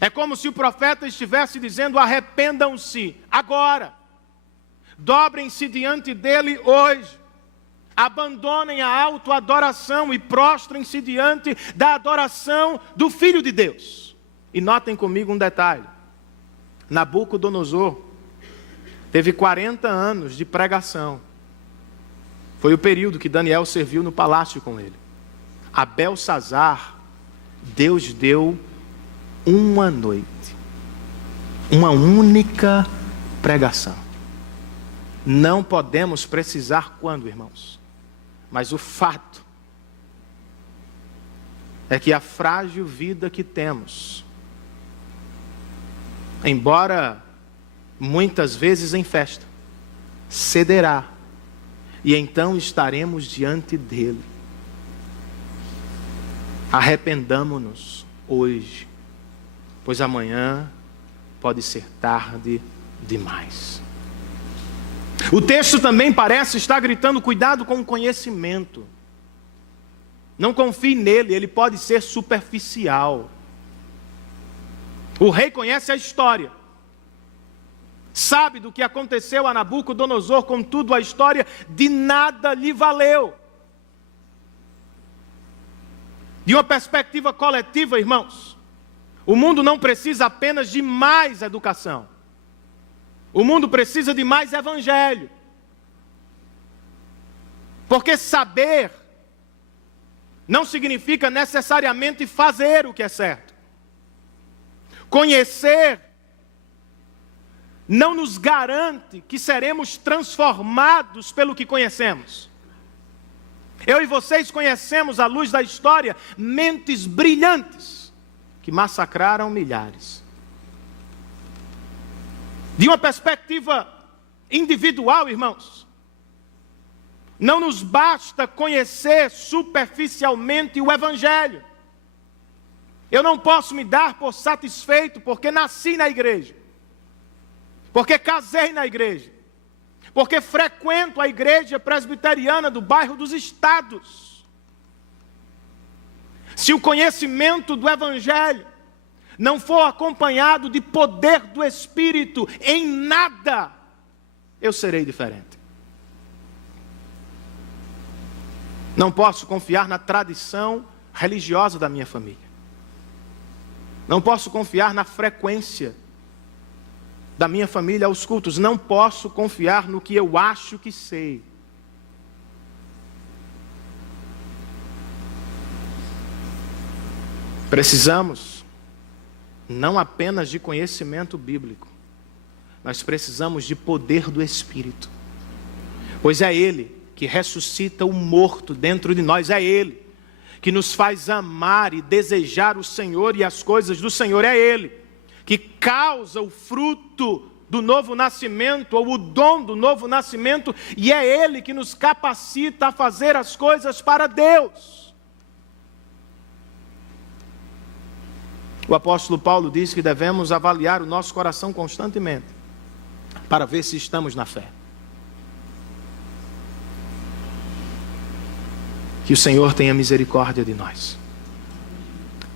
É como se o profeta estivesse dizendo: arrependam-se agora, dobrem-se diante dele hoje, abandonem a autoadoração e prostrem-se diante da adoração do Filho de Deus. E notem comigo um detalhe: Nabucodonosor teve 40 anos de pregação. Foi o período que Daniel serviu no palácio com ele. A Belsazar, Deus deu uma noite, uma única pregação. Não podemos precisar quando, irmãos, mas o fato é que a frágil vida que temos, embora muitas vezes em festa, cederá, e então estaremos diante dele. Arrependamo-nos hoje, pois amanhã pode ser tarde demais. O texto também parece estar gritando: cuidado com o conhecimento. Não confie nele, ele pode ser superficial. O rei conhece a história, sabe do que aconteceu a Nabucodonosor, contudo a história de nada lhe valeu. De uma perspectiva coletiva, irmãos, o mundo não precisa apenas de mais educação. O mundo precisa de mais evangelho. Porque saber não significa necessariamente fazer o que é certo. Conhecer não nos garante que seremos transformados pelo que conhecemos. Eu e vocês conhecemos, à luz da história, mentes brilhantes que massacraram milhares. De uma perspectiva individual, irmãos, não nos basta conhecer superficialmente o Evangelho. Eu não posso me dar por satisfeito porque nasci na igreja, porque casei na igreja, porque frequento a igreja presbiteriana do bairro dos Estados. Se o conhecimento do Evangelho não for acompanhado de poder do Espírito, em nada eu serei diferente. Não posso confiar na tradição religiosa da minha família. Não posso confiar na frequência da minha família aos cultos. Não posso confiar no que eu acho que sei. Precisamos não apenas de conhecimento bíblico, nós precisamos de poder do Espírito. Pois é Ele que ressuscita o morto dentro de nós, é Ele que nos faz amar e desejar o Senhor e as coisas do Senhor, é Ele que causa o fruto do novo nascimento, ou o dom do novo nascimento, e é Ele que nos capacita a fazer as coisas para Deus. O apóstolo Paulo diz que devemos avaliar o nosso coração constantemente, para ver se estamos na fé. Que o Senhor tenha misericórdia de nós.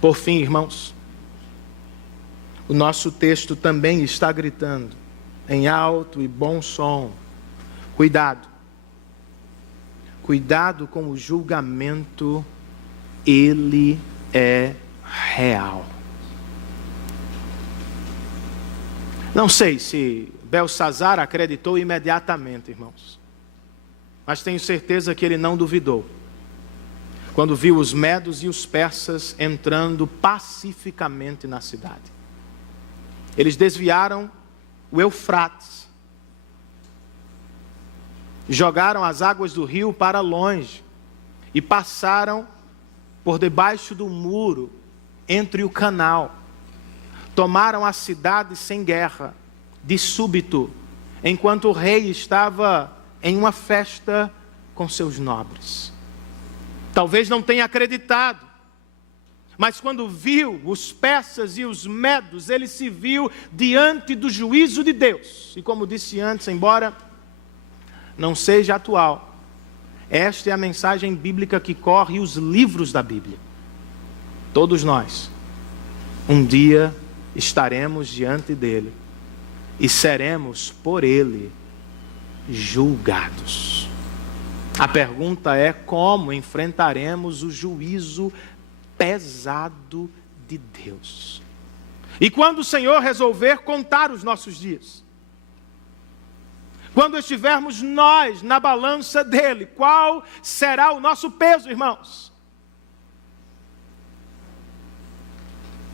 Por fim, irmãos, o nosso texto também está gritando em alto e bom som: cuidado. Cuidado com o julgamento, ele é real. Não sei se Belsazar acreditou imediatamente, irmãos, mas tenho certeza que ele não duvidou quando viu os medos e os persas entrando pacificamente na cidade. Eles desviaram o Eufrates, jogaram as águas do rio para longe e passaram por debaixo do muro entre o canal. Tomaram a cidade sem guerra, de súbito, enquanto o rei estava em uma festa com seus nobres. Talvez não tenha acreditado, mas quando viu os persas e os medos, ele se viu diante do juízo de Deus. E como disse antes, embora não seja atual, esta é a mensagem bíblica que corre os livros da Bíblia. Todos nós, um dia, estaremos diante dele e seremos por ele julgados. A pergunta é: como enfrentaremos o juízo pesado de Deus? E quando o Senhor resolver contar os nossos dias, quando estivermos nós na balança dele, qual será o nosso peso, irmãos?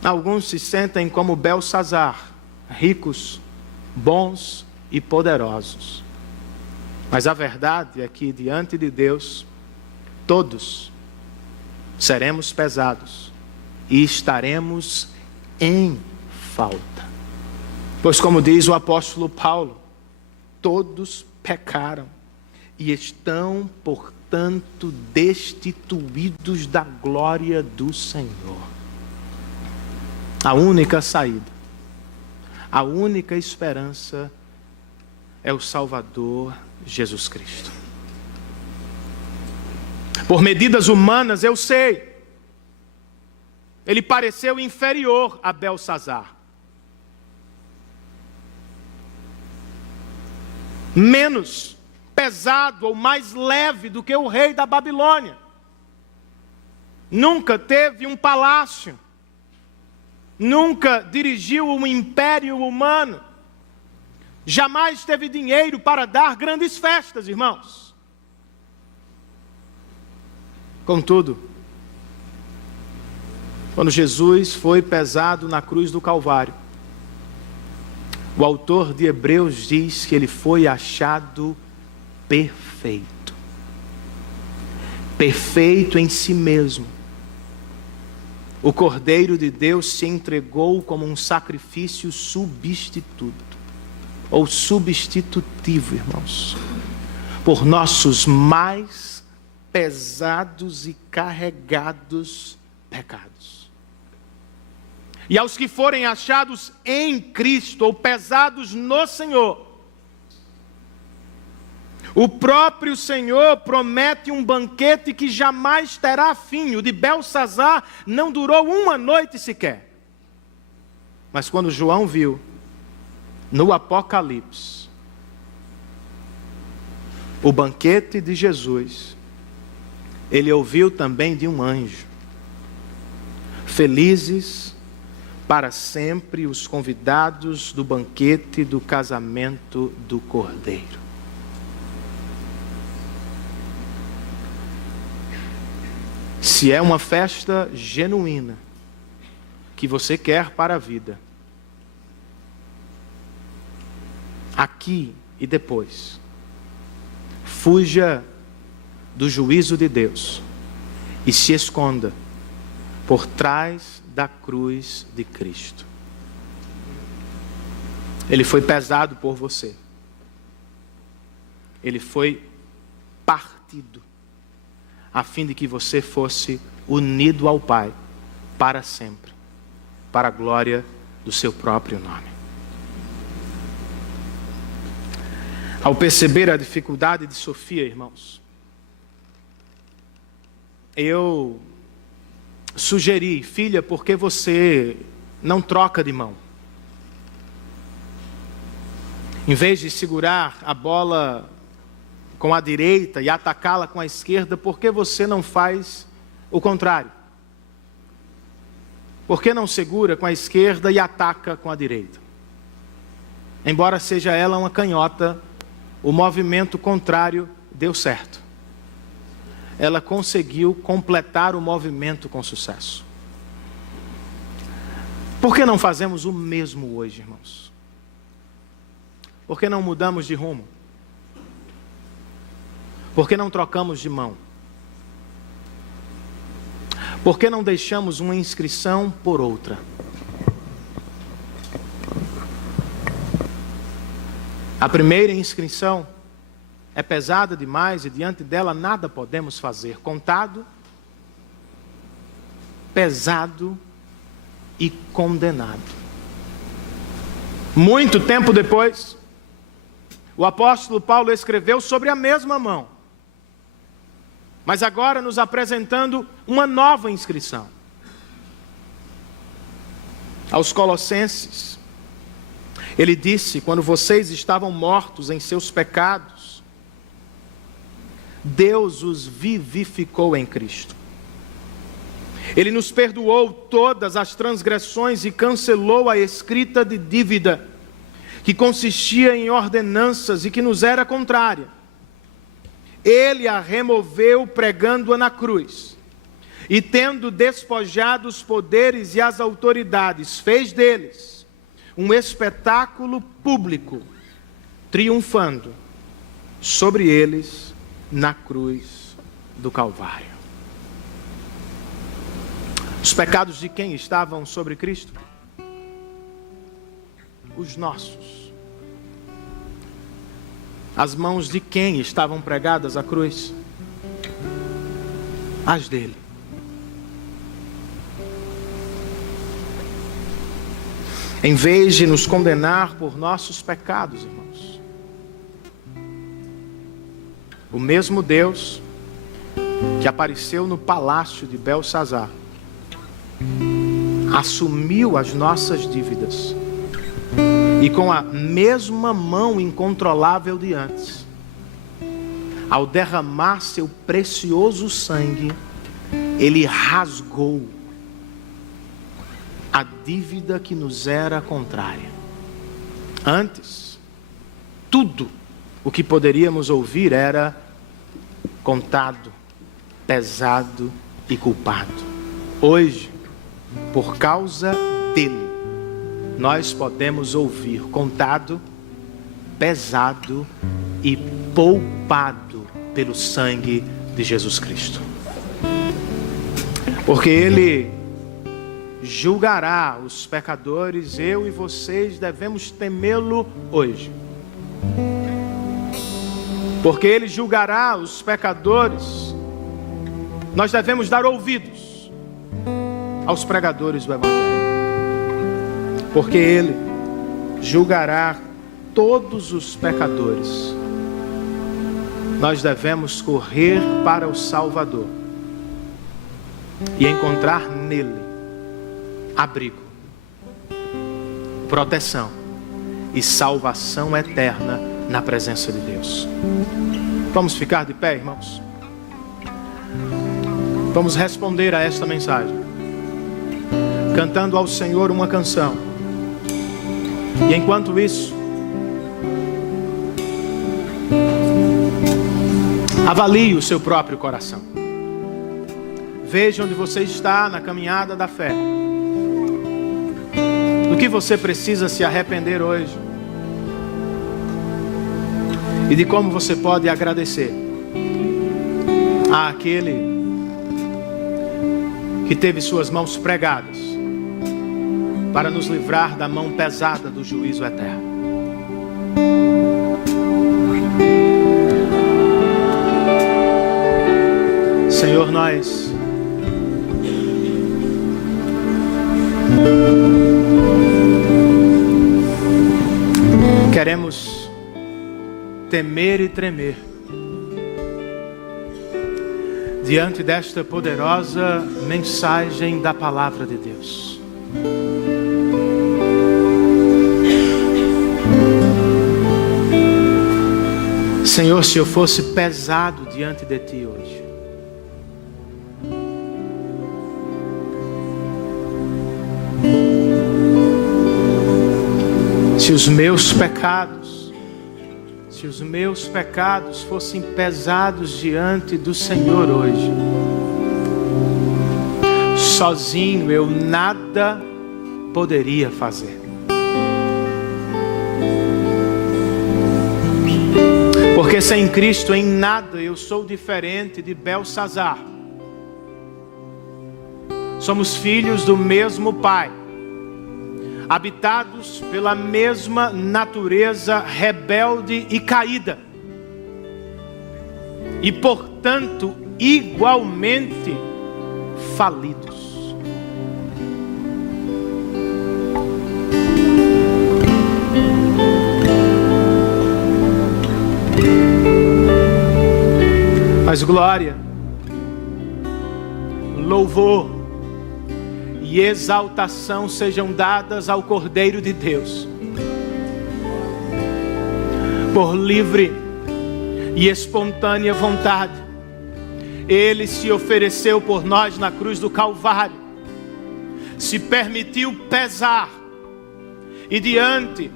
Alguns se sentem como Belsazar, ricos, bons e poderosos. Mas a verdade é que diante de Deus, todos seremos pesados e estaremos em falta. Pois como diz o apóstolo Paulo, todos pecaram e estão, portanto, destituídos da glória do Senhor. A única saída, a única esperança é o Salvador Jesus Cristo. Por medidas humanas, eu sei, ele pareceu inferior a Belsazar. Menos pesado ou mais leve do que o rei da Babilônia. Nunca teve um palácio. Nunca dirigiu um império humano. Jamais teve dinheiro para dar grandes festas, irmãos. Contudo, Quando Jesus foi pesado na cruz do Calvário, o autor de Hebreus diz que ele foi achado perfeito. Perfeito em si mesmo. O Cordeiro de Deus se entregou como um sacrifício substituto, ou substitutivo, irmãos, por nossos mais pesados e carregados pecados. E aos que forem achados em Cristo, ou pesados no Senhor, o próprio Senhor promete um banquete que jamais terá fim. O de Belsazar não durou uma noite sequer. Mas quando João viu, no Apocalipse, o banquete de Jesus, ele ouviu também de um anjo: felizes para sempre os convidados do banquete do casamento do Cordeiro. Se é uma festa genuína que você quer para a vida, aqui e depois, fuja do juízo de Deus e se esconda por trás da cruz de Cristo. Ele foi pesado por você. Ele foi partido, a fim de que você fosse unido ao Pai para sempre, para a glória do seu próprio nome. Ao perceber a dificuldade de Sofia, irmãos, eu sugeri: filha, por que você não troca de mão? Em vez de segurar a bola com a direita e atacá-la com a esquerda, por que você não faz o contrário? Por que não segura com a esquerda e ataca com a direita? Embora seja ela uma canhota, o movimento contrário deu certo. Ela conseguiu completar o movimento com sucesso. Por que não fazemos o mesmo hoje, irmãos? Por que não mudamos de rumo? Por que não trocamos de mão? Por que não deixamos uma inscrição por outra? A primeira inscrição é pesada demais e diante dela nada podemos fazer. Contado, pesado e condenado. Muito tempo depois, o apóstolo Paulo escreveu sobre a mesma mão, mas agora nos apresentando uma nova inscrição. Aos Colossenses, ele disse: quando vocês estavam mortos em seus pecados, Deus os vivificou em Cristo. Ele nos perdoou todas as transgressões e cancelou a escrita de dívida, que consistia em ordenanças e que nos era contrária. Ele a removeu pregando-a na cruz. E tendo despojado os poderes e as autoridades, fez deles um espetáculo público, triunfando sobre eles na cruz do Calvário. Os pecados de quem estavam sobre Cristo? Os nossos. As mãos de quem estavam pregadas à cruz? As dele. Em vez de nos condenar por nossos pecados, irmãos, o mesmo Deus que apareceu no palácio de Belsazar assumiu as nossas dívidas e com a mesma mão incontrolável de antes, ao derramar seu precioso sangue, ele rasgou a dívida que nos era contrária. Antes, tudo o que poderíamos ouvir era contado, pesado e culpado. Hoje, por causa dele, nós podemos ouvir contado, pesado e poupado pelo sangue de Jesus Cristo. Porque ele julgará os pecadores, eu e vocês devemos temê-lo hoje. Porque ele julgará os pecadores, nós devemos dar ouvidos aos pregadores do Evangelho. Porque ele julgará todos os pecadores, nós devemos correr para o Salvador e encontrar nele abrigo, proteção e salvação eterna na presença de Deus. Vamos ficar de pé, irmãos? Vamos responder a esta mensagem, cantando ao Senhor uma canção. E enquanto isso, avalie o seu próprio coração. Veja onde você está na caminhada da fé. Do que você precisa se arrepender hoje. E de como você pode agradecer àquele que teve suas mãos pregadas para nos livrar da mão pesada do juízo eterno. Senhor, nós queremos temer e tremer diante desta poderosa mensagem da palavra de Deus. Senhor, se eu fosse pesado diante de Ti hoje, se os meus pecados fossem pesados diante do Senhor hoje, sozinho eu nada poderia fazer. Porque sem Cristo em nada eu sou diferente de Belsazar. Somos filhos do mesmo Pai, habitados pela mesma natureza rebelde e caída, e portanto igualmente falidos. Mas glória, louvor e exaltação sejam dadas ao Cordeiro de Deus, por livre e espontânea vontade. Ele se ofereceu por nós na cruz do Calvário, se permitiu pesar, e diante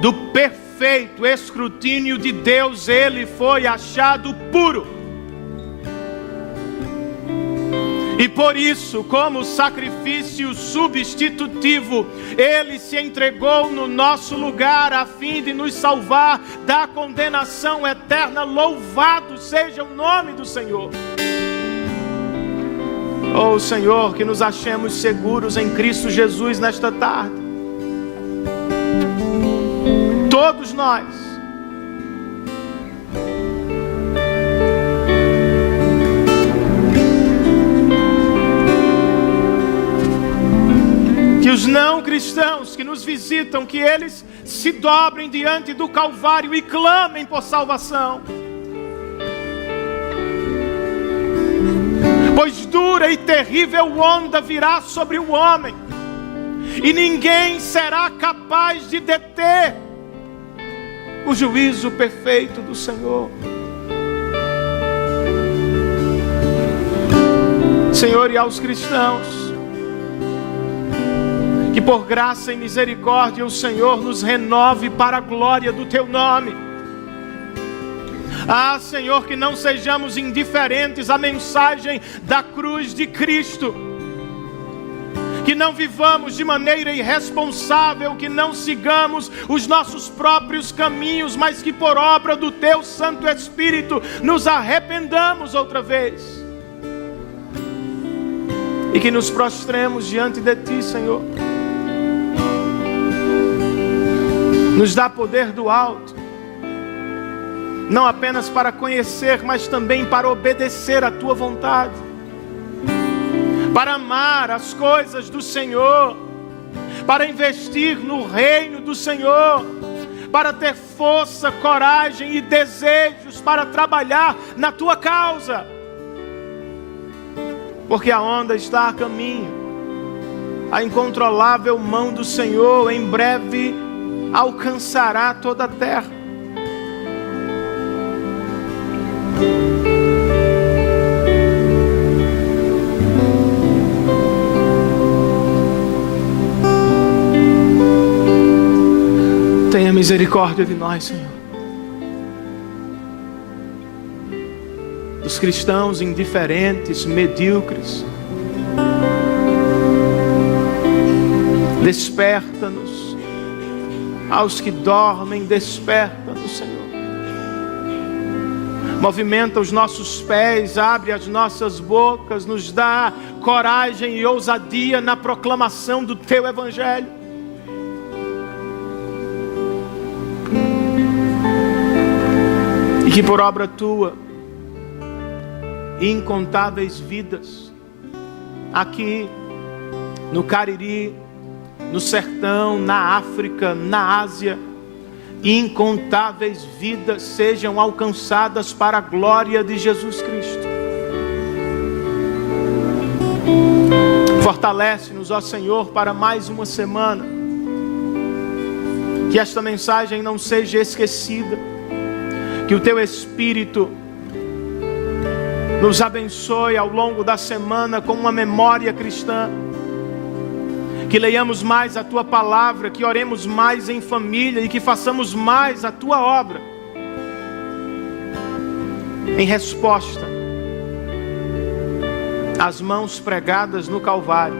do perfeito escrutínio de Deus, ele foi achado puro. E por isso, como sacrifício substitutivo, ele se entregou no nosso lugar, a fim de nos salvar da condenação eterna. Louvado seja o nome do Senhor. Oh Senhor, que nos achemos seguros em Cristo Jesus nesta tarde. Todos nós. Que os não cristãos que nos visitam, que eles se dobrem diante do Calvário e clamem por salvação. Pois dura e terrível onda virá sobre o homem, e ninguém será capaz de deter o juízo perfeito do Senhor. Senhor, e aos cristãos, que por graça e misericórdia o Senhor nos renove para a glória do Teu nome. Ah, Senhor, que não sejamos indiferentes à mensagem da cruz de Cristo, que não vivamos de maneira irresponsável, que não sigamos os nossos próprios caminhos, mas que por obra do Teu Santo Espírito nos arrependamos outra vez e que nos prostremos diante de Ti, Senhor. Nos dá poder do alto, não apenas para conhecer, mas também para obedecer à Tua vontade, para amar as coisas do Senhor, para investir no reino do Senhor, para ter força, coragem e desejos para trabalhar na Tua causa, porque a onda está a caminho, a incontrolável mão do Senhor em breve alcançará toda a terra. Tenha misericórdia de nós, Senhor, dos cristãos indiferentes, medíocres. Desperta-nos, aos que dormem, desperta-nos, Senhor. Movimenta os nossos pés, abre as nossas bocas, nos dá coragem e ousadia na proclamação do Teu Evangelho. E que por obra Tua, incontáveis vidas, aqui no Cariri, no sertão, na África, na Ásia, incontáveis vidas sejam alcançadas para a glória de Jesus Cristo. Fortalece-nos, ó Senhor, para mais uma semana. Que esta mensagem não seja esquecida. Que o Teu Espírito nos abençoe ao longo da semana com uma memória cristã. Que leiamos mais a Tua palavra, que oremos mais em família e que façamos mais a Tua obra em resposta às mãos pregadas no Calvário,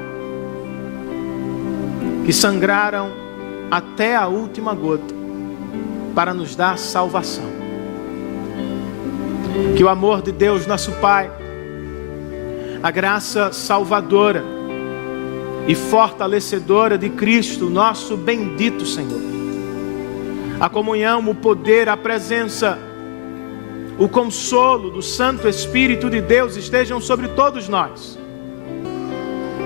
que sangraram até a última gota para nos dar salvação. Que o amor de Deus, nosso Pai, a graça salvadora e fortalecedora de Cristo, nosso bendito Senhor, a comunhão, o poder, a presença, o consolo do Santo Espírito de Deus estejam sobre todos nós.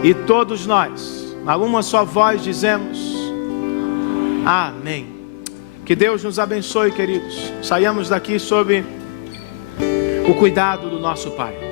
E todos nós, a uma só voz, dizemos amém. Que Deus nos abençoe, queridos. Saiamos daqui sob o cuidado do nosso Pai.